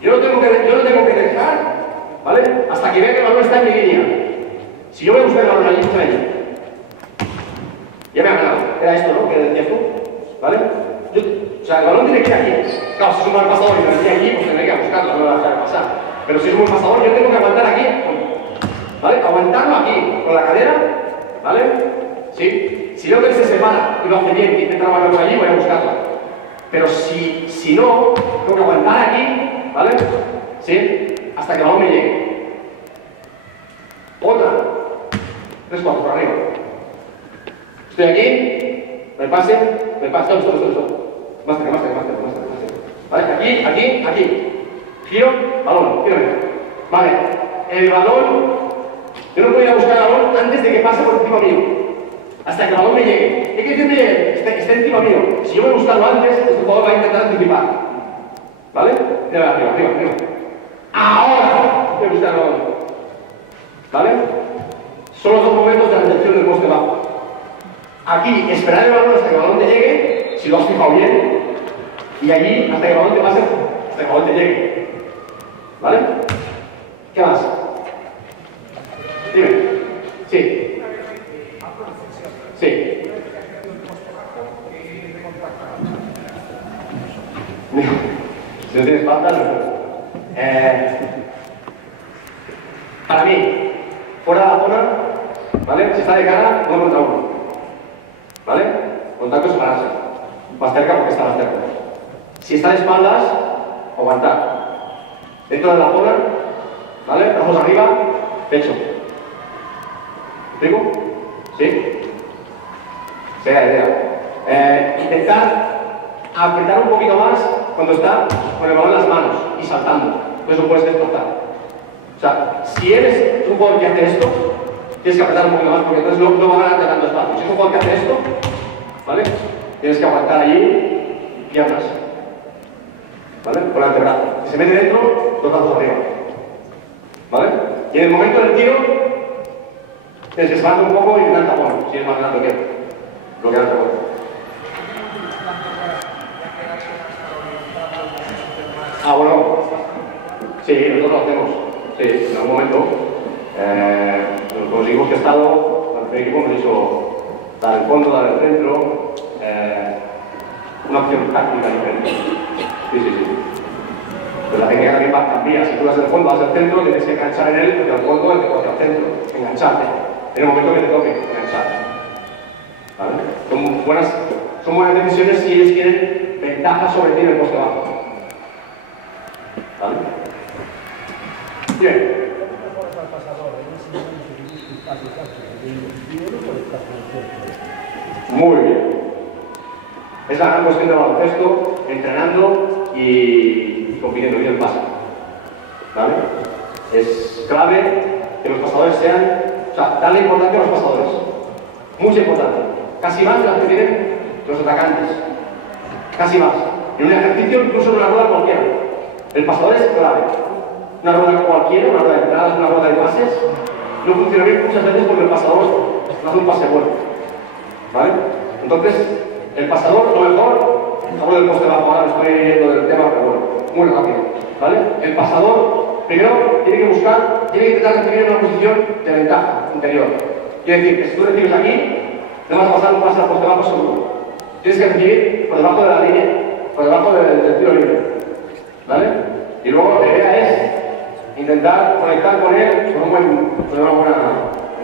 Yo no tengo que dejar, ¿vale? Hasta que vea que el balón está en mi línea. Si yo voy a buscar el balón allí, está allí. Ya me ha ganado. Era esto, ¿no? Que decías tú, ¿vale? O sea, el balón tiene que ir aquí. Claro, si es un mal pasador y me decía allí, pues tendré que buscarlo, no lo voy a dejar pasar. Pero si es un buen pasador, yo tengo que aguantar aquí, ¿vale? Aguantarlo aquí, con la cadera, ¿vale? ¿Sí? Si veo que él se separa y lo hace bien y intenta trabajar por allí, voy a buscarlo. Pero si no, tengo que aguantar aquí, ¿vale? ¿Sí? Hasta que el balón me llegue. Otra. 3 cuartos por arriba. Estoy aquí, me pase, stop. Más cerca. Vale, aquí. Giro, balón, gírame. Vale, el balón, yo no puedo ir a buscar el balón antes de que pase por encima mío. Hasta que el balón me llegue. ¿Qué quiere decir me llegue? Esté encima mío. Si yo voy a buscarlo antes, este jugador va a intentar anticipar. ¿Vale? Arriba. Ahora voy a buscar el balón. ¿Vale? Son los 2 momentos de la recepción del poste bajo. Aquí, esperar el balón hasta que el balón te llegue, si lo has fijado bien, y allí, hasta que el balón te pase, hasta que el balón te llegue. ¿Vale? ¿Qué más? Dime. Sí. Si no tienes falta, para mí, fuera de la zona, ¿vale? Si está de cara, 1 contra 1. ¿Vale? Contacto separarse. Más cerca porque está más cerca. Si está de espaldas, aguantar. Dentro de la zona, ¿vale? Brazos arriba, pecho. ¿Me explico? ¿Sí? Sea la idea. Intentar apretar un poquito más cuando está con el balón en las manos y saltando. Entonces lo puedes desplazar. O sea, si eres un jugador que hace esto, tienes que apretar un poquito más porque entonces no va a ganar tanto espacio. Si es un jugador que hace esto, ¿vale? Tienes que aguantar allí y piernas. ¿Vale? Con el antebrazo. Si se mete dentro, 2 brazos arriba. ¿Vale? Y en el momento del tiro, tienes que separarte un poco y intentar tapón, si es más grande que él. Lo que hace bueno. Bueno. Sí, nosotros lo hacemos. Sí, en algún momento. Los equipos que he estado, el primer equipo hemos hecho dar el fondo, dar el centro, una opción táctica diferente. Sí. Pero la técnica también cambia. Si tú das el fondo, das el centro, tienes que enganchar en él, porque el fondo es de hacia el centro, engancharte. En el momento que te toque, enganchar. ¿Vale? Son buenas decisiones si ellos tienen ventaja sobre ti en el poste bajo. ¿Vale? Bien. Muy bien. Es la gran cuestión del baloncesto, entrenando y compitiendo bien el pase. ¿Vale? Es clave que los pasadores sean, o sea, darle importancia a los pasadores. Mucha importancia. Casi más de las que tienen los atacantes. Casi más. En un ejercicio, incluso en una rueda cualquiera. El pasador es clave. Una rueda cualquiera, una rueda de entradas, una rueda de pases, no funciona bien muchas veces porque el pasador no hace un pase bueno. ¿Vale? Entonces, el pasador, lo mejor, hablo del poste bajo, ahora me estoy yendo del tema, pero bueno, muy rápido. ¿Vale? El pasador, primero, tiene que buscar, tiene que intentar recibir en una posición de ventaja interior. Quiere decir que si tú recibes aquí, no vas a pasar un pase al poste bajo seguro. Tienes que recibir por debajo de la línea, por debajo del tiro libre. ¿Vale? Y luego la idea es intentar conectar con él con un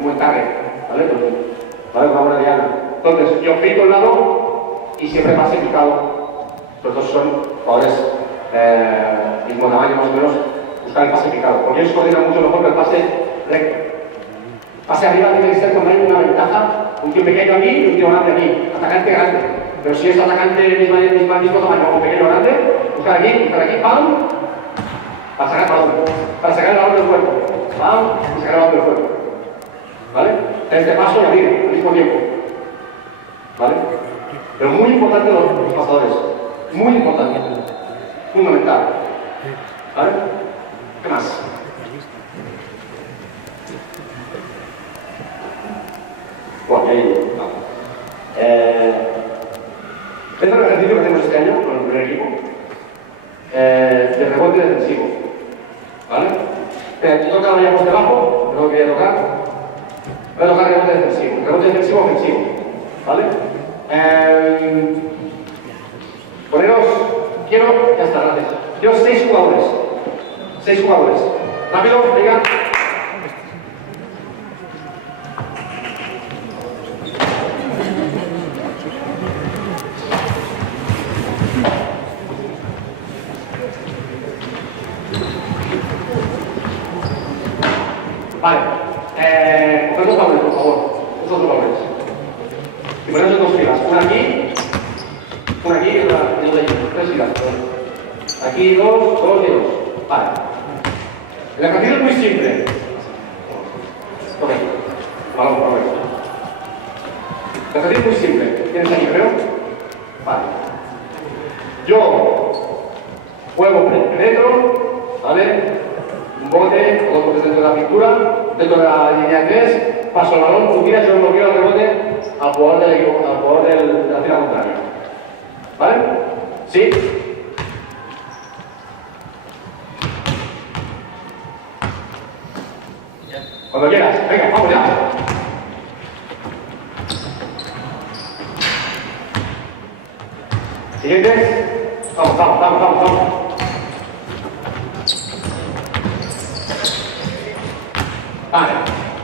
buen target. ¿Vale? ¿Vale? Con una buena diana. Entonces, yo frito un lado y siempre pase picado. Los dos son jugadores mismo tamaño más o menos, buscar el pase picado. Porque ellos coordinan mucho mejor que el pase recto. Pase arriba tiene que ser cuando hay una ventaja, un tío pequeño aquí y un tío grande aquí. Atacante grande. Pero si es atacante mismo tamaño o pequeño grande, buscar aquí, ¡pam! Para sacar el balón del cuerpo. ¡Pam! Y sacar el balón del cuerpo. ¿Vale? Este paso y arriba, al mismo tiempo. ¿Vale? Pero muy importante los pasadores. Muy importante. Fundamental. ¿Vale? ¿Qué más? Bueno, ahí vamos. Este es el ejercicio que hacemos este año con el primer equipo. De rebote defensivo. ¿Vale? Yo toco la poste bajo, tengo que tocar. Voy a tocar rebote defensivo. Rebote defensivo ofensivo. ¿Vale? Poneros, quiero, ya está, gracias. Quiero 6 jugadores. 6 jugadores. Rápido, venga. Vale, coged dos tableros, por favor. Estos dos tableros. Y ponemos en 2 filas. Una aquí y otra allí. 3 filas. Aquí 2 y 2. Vale. El ejercicio es muy simple. Correcto. Balón, por favor. El ejercicio es muy simple. ¿Tienes aquí, creo? Vale. Yo juego dentro, ¿vale? Un bote, o 2 botes dentro de la pintura, dentro de la línea de 3, paso el balón, tú tiras, yo bloqueo el rebote al jugador de la fila contraria. ¿Vale? ¿Sí? Cuando quieras, venga, vamos ya. Siguientes. Vamos. Vale,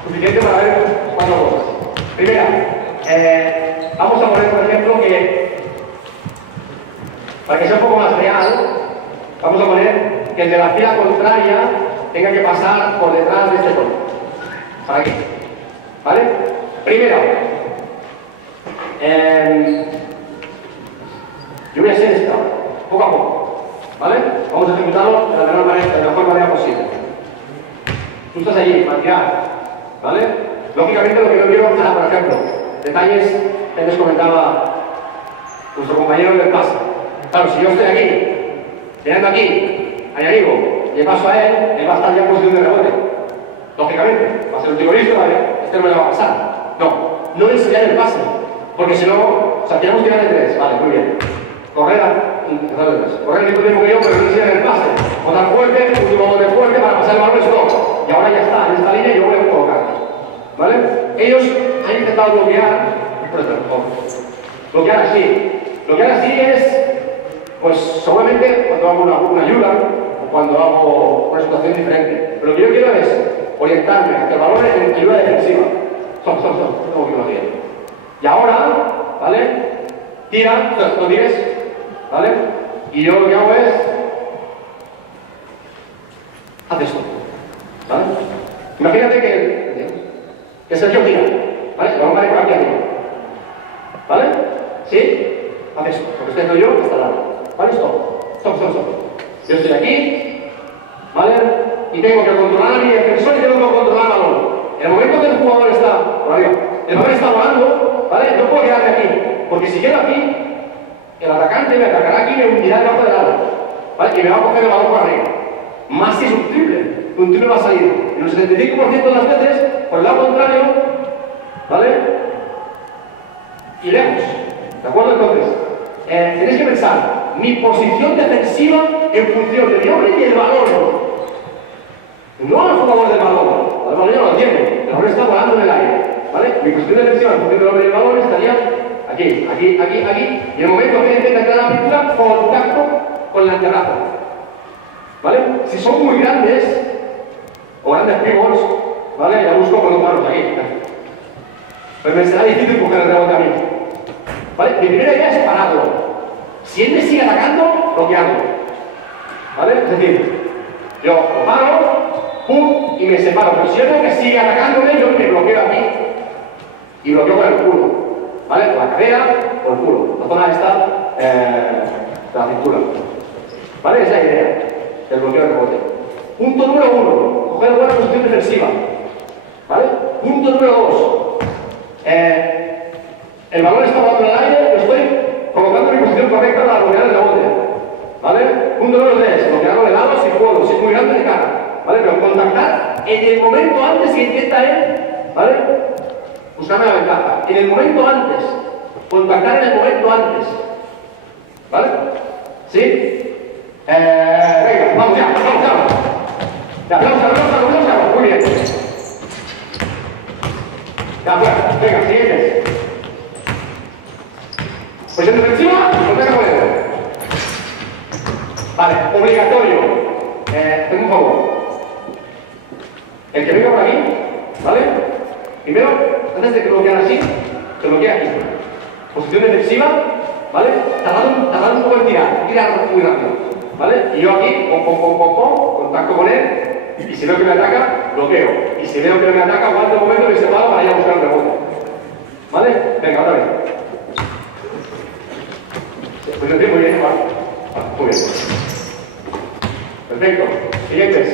suficiente para ver 4 cosas. Primera, vamos a poner, por ejemplo, que para que sea un poco más real, vamos a poner que el de la fila contraria tenga que pasar por detrás de este tono. ¿Para qué? ¿Vale? Primero, yo voy a hacer esto, poco a poco. ¿Vale? Vamos a ejecutarlo de la mejor manera posible. Tú estás allí, para tirar, ¿vale? Lógicamente lo que yo quiero, por ejemplo, detalles que les comentaba nuestro compañero del pase. Claro, si yo estoy aquí, tirando aquí, allá arriba, y le paso a él va a estar ya en posición de rebote. Lógicamente, va a ser un tiro listo, ¿vale? Este no me lo va a pasar. No enseñar el pase, porque si no, o sea, queremos tirar de 3, vale, muy bien. Correr el mismo tiempo que yo, pero no enseñar el pase. Botar fuerte, último bote fuerte para pasar el balón, stop. Y ahora ya está, en esta línea yo voy a colocar. ¿Vale? Ellos han intentado bloquear, bloquear así. Bloquear así es, pues seguramente cuando hago una ayuda o cuando hago una situación diferente. Pero lo que yo quiero es orientarme hacia el balón en ayuda defensiva. Stop, como que lo tiene. Y ahora, ¿vale? Tira, lo tires, ¿vale? Y yo lo que hago es, haz esto. ¿Vale? Imagínate que Sergio tira, ¿vale? Lo vamos a poner por aquí arriba. ¿Vale? ¿Sí? Haz esto. Lo que estoy haciendo yo hasta el lado. ¿Vale? Stop. Yo estoy aquí, ¿vale? Y y tengo que controlar a mi defensor y tengo que controlar al balón. En el momento que el jugador está por arriba, el balón está volando, ¿vale? No puedo quedarme aquí, porque si quedo aquí, el atacante me atacará aquí y me hundirá debajo del aro, ¿vale? Y me va a coger el balón por arriba. Más si es un triple va a salir. En el 75% de las veces, por el lado contrario, ¿vale? Y lejos. ¿De acuerdo? Entonces, tenéis que pensar mi posición defensiva en función de mi hombre y el balón. No el jugador del balón. El balón ya no lo tiene. El balón está volando en el aire. ¿Vale? Mi posición defensiva en función del hombre y el balón estaría aquí, aquí, aquí, aquí. Y en el momento que intenta crear la pintura, contacto con el antebrazo. ¿Vale? Si son muy grandes, o grandes pivots, ¿vale? Ya busco colocarlos aquí. Pues me será difícil coger el rebote a mí. ¿Vale? Mi primera idea es pararlo. Si él me sigue atacando, bloquearlo. ¿Vale? Es decir, yo lo paro, pum, y me separo. Pero si yo veo que sigue atacándome, yo me bloqueo aquí y bloqueo con el culo. ¿Vale? Con la cadera o el culo. La zona esta de la cintura. ¿Vale? Esa es la idea del bloqueo del rebote. Punto número 1. Coger buena posición defensiva. ¿Vale? Punto número 2. El balón está volando en el aire, yo estoy colocando mi posición correcta para bloquear el rebote. ¿Vale? Punto número 3. Bloquearlo de lado si puedo, si es muy grande de cara. ¿Vale? Pero contactar en el momento antes que intenta él, ¿vale? Buscarme la ventaja. En el momento antes. Contactar en el momento antes. ¿Vale? ¿Sí? Venga, vamos ya, vamos ya. Ya, aplausos, muy bien. Ya, fuera, venga, siguientes. Posición defensiva, contacta con él. Vale, obligatorio. Tengo un favor. El que venga por aquí, ¿vale? Primero, antes de que bloquear así, se bloquea aquí. Posición defensiva, ¿vale? Tardando un poco en tirar muy rápido. ¿Vale? Y yo aquí, contacto con él, y si veo que me ataca, bloqueo. Y si veo que no me ataca, aguanto un momento y me separo para ir a buscar un rebote. ¿Vale? Venga, otra vez. Pues lo tengo muy bien, ¿vale? Muy bien. Perfecto. Siguientes.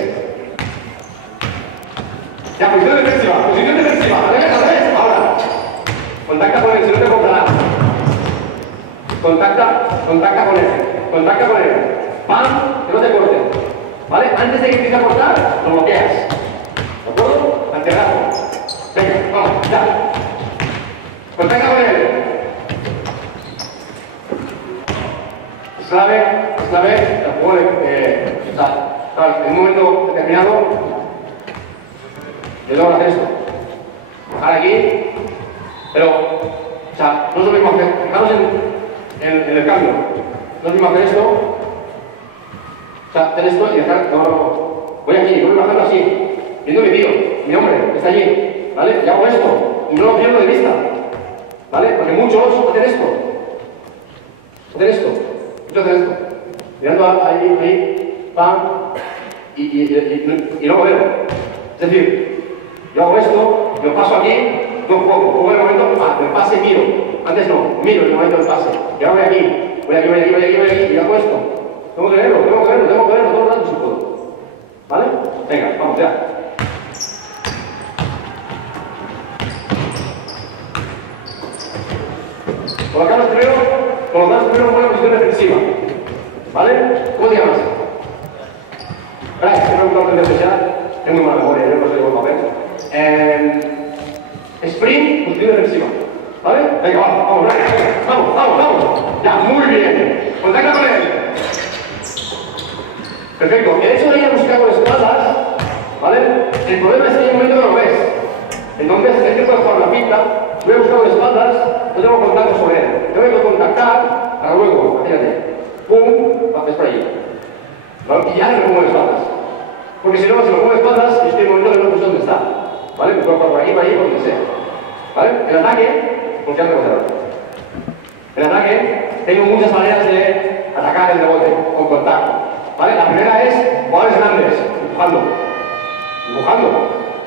Ya, posición defensiva. Posición defensiva. Al revés. Ahora. Contacta con él, si no te comprará. Contacta con él. Contacta con él. ¡Pam! Que no te corte. ¿Vale? Antes de que empiece a cortar, lo bloqueas. ¿De acuerdo? Antebrazo. Venga, vamos, ya. Contacta con él. Es clave el juego en un momento determinado, yo tengo que hacer esto. Bajar aquí, pero, o sea, no es lo mismo hacer, fijaros en el cambio. No es lo mismo hacer esto, o sea, hacer esto y dejar, no. Voy aquí, voy a bajarlo así, viendo mi tío, mi hombre, que está allí, ¿vale? Y hago esto, y no lo pierdo de vista, ¿vale? Porque muchos hacen esto, muchos hacen esto, mirando ahí, pam, y no lo veo. Es decir, yo hago esto, yo paso aquí, no juego el momento, me pase y miro. Antes no, miro el momento del pase. Y ahora voy aquí, y hago esto. Tengo que verlo todo el rato si puedo. ¿Vale? Venga, vamos ya. Colocamos primero en buena posición defensiva. ¿Vale? ¿Cómo te llamas? Gracias, tengo un plan especial. Tengo muy mala memoria, yo no sé buen papel. Sprint, posición defensiva. ¿Vale? Venga, vamos. Ya, muy bien. Contacta con él. Perfecto. El hecho de ir a buscar con espaldas, ¿vale? El problema es que hay un momento que no lo ves. Entonces, el que puede jugar la pinta, voy a buscar con espaldas, no tengo contacto sobre él. Tengo que contactar, para luego, fíjate. Pum, haces por allí. ¿Vale? Y ya le pongo espaldas. Porque si no, si lo pongo espaldas, es que el momento que no sé dónde está. ¿Vale? Me puedo jugar por aquí, por donde sea. ¿Vale? El ataque, pues ya me considero. El ataque, tengo muchas maneras de atacar el rebote con contacto. ¿Vale? La primera es jugadores grandes, empujando,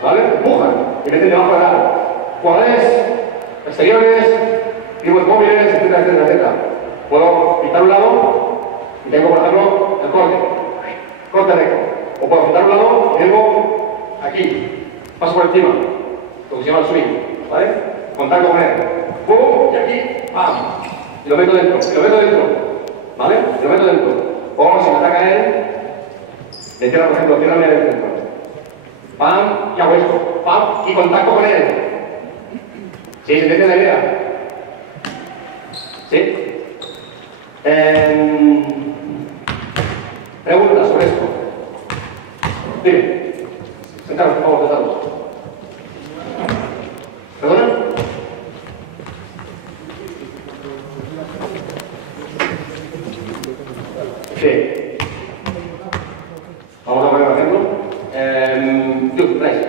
¿vale? Empujan y meten debajo del aro. Jugadores exteriores, pivots móviles, etcétera. Puedo quitar un lado y tengo, por ejemplo, el corte recto. O puedo quitar un lado vengo aquí, paso por encima, lo que se llama el swing, ¿vale? Contacto con él, ¡pum! Y aquí, ¡pam! Y lo meto dentro, ¿vale? Y lo meto dentro. O si me ataca él, me cierra, por ejemplo, ciérrame el centro. ¡Pam! Y hago esto, ¡pam! Y contacto con él. ¿Sí? ¿Se entiende la idea? ¿Sí? Preguntas sobre esto. Dime. Sentaros, por favor, sentaros. ¿Perdona? Sí. Vamos a poner un ejemplo. Tú, traes.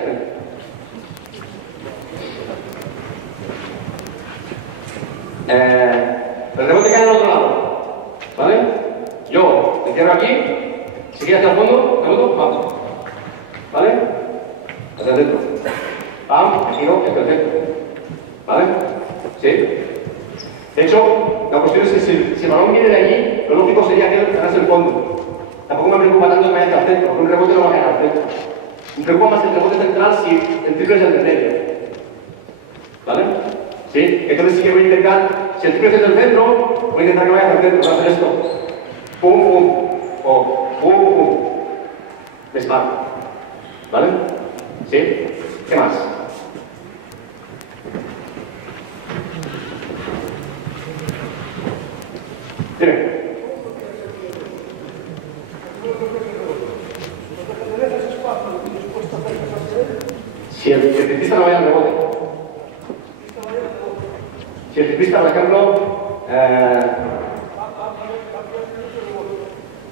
El rebote cae del otro lado. ¿Vale? Yo me cierro aquí. Si quieres hacia el fondo, reboto, vamos. ¿Vale? Hacia adentro. Pam, me giro, es perfecto. ¿Vale? ¿Sí? De hecho, la cuestión es que si el balón viene de allí, lo lógico sería que él ganase el fondo. Tampoco me preocupa tanto que vaya hacia el centro, porque un rebote no va a caer al centro. Me preocupa más el rebote central si el triple es el de medio. ¿Vale? ¿Sí? Entonces sí que voy a intentar, si el triple es del centro, voy a intentar que vaya hacia el centro. Voy a hacer esto. Pum, pum. O pum, pum. Me esparto. ¿Vale? ¿Sí? ¿Qué más? Dime. Si el triplista no vaya al rebote. Si el triplista, por ejemplo,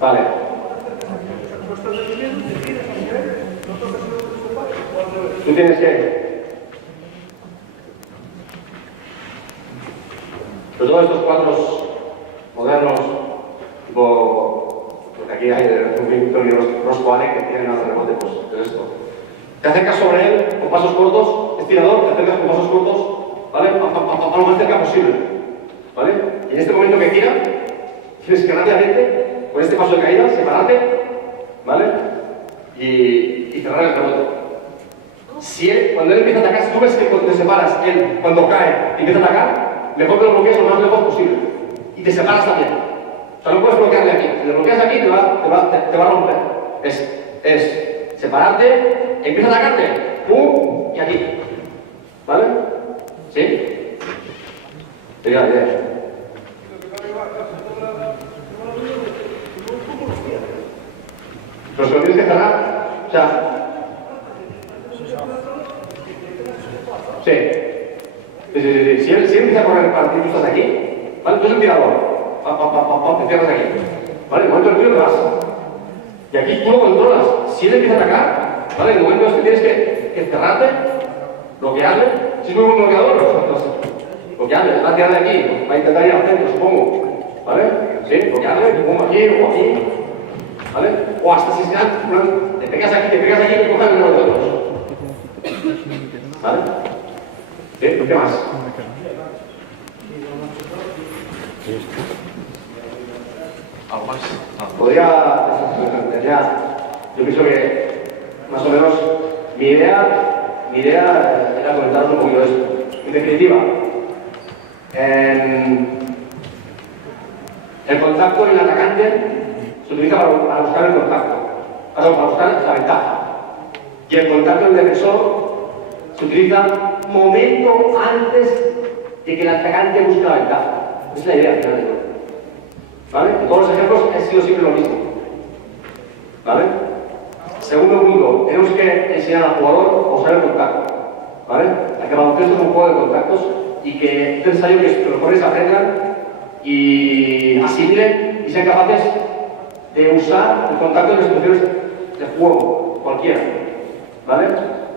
vale. Tú tienes que... Pero todos estos cuadros modernos, tipo lo que aquí hay de Tony Roscoe Allen, que tienen al rebote, pues es esto. Te acercas sobre él con pasos cortos, estirador, te acercas con pasos cortos, ¿vale? A lo más cerca posible, ¿vale? Y en este momento que tira, tienes que rápidamente, con este paso de caída, separarte, ¿vale? Y cerrar el rebote. Si él, cuando él empieza a atacar, si tú ves que cuando te separas, él cuando cae y empieza a atacar, mejor que lo bloquees lo más lejos posible. Y te separas también. O sea, no puedes bloquearle aquí. Si le bloqueas aquí, te va a romper. Es separarte, empieza a atacarte, ¡pum! Y aquí. ¿Vale? ¿Sí? Sería la idea. Pero si lo tienes que cerrar, o sea... Sí. Si él empieza a correr para ti, tú estás aquí, ¿vale? Tú eres el tirador. Te cierras aquí. ¿Vale? En el momento del tiro te vas. Y aquí tú lo controlas. Si él empieza a atacar, ¿vale? En el momento este tienes que cerrarte, bloquearle. Si es muy buen bloqueador, pues bloquearle. Va a tirar de aquí, va a intentar ir al centro, supongo. ¿Vale? Sí, bloquearle, pongo aquí o aquí. ¿Vale? O hasta si se dan, te pegas aquí y cojan el de los otros. ¿Vale? ¿Sí? ¿Qué más? ¿Algo más? Yo pienso que más o menos mi idea era comentaros un poquito esto. En definitiva, el contacto en el atacante se utiliza para buscar el contacto, para buscar la ventaja. Y el contacto en el defensor se utiliza momento antes de que el atacante busque la ventaja. Esa es la idea final de todo. ¿Vale? En todos los ejemplos ha sido siempre lo mismo. ¿Vale? Segundo punto, tenemos que enseñar al jugador a usar el contacto. ¿Vale? A que el baloncesto es un juego de contactos y que es necesario que los jugadores aprendan y asimilen y sean capaces de usar el contacto en las situaciones de juego, cualquiera. ¿Vale?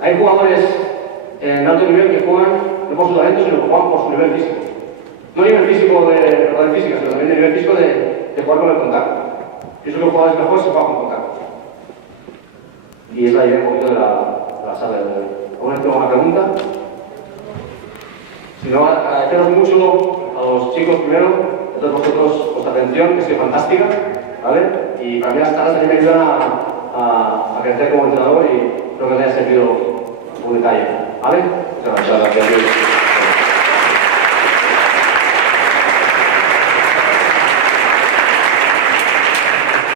Hay jugadores en alto nivel que juegan no por su talento, sino que juegan por su nivel físico. No a nivel físico de física, sino también a nivel físico de jugar con el contacto. Pienso que los jugadores mejores se juegan con contacto. Y es la idea un poquito de la sala de hoy. ¿Alguna pregunta? Si no, agradeceros mucho a los chicos primero, a todos vosotros vuestra atención, que ha sido fantástica, ¿vale? Y para mí las tardes también me ayudan a crecer como entrenador y creo que te haya servido un detalle. ¿Vale? Muchas gracias. Muchas gracias.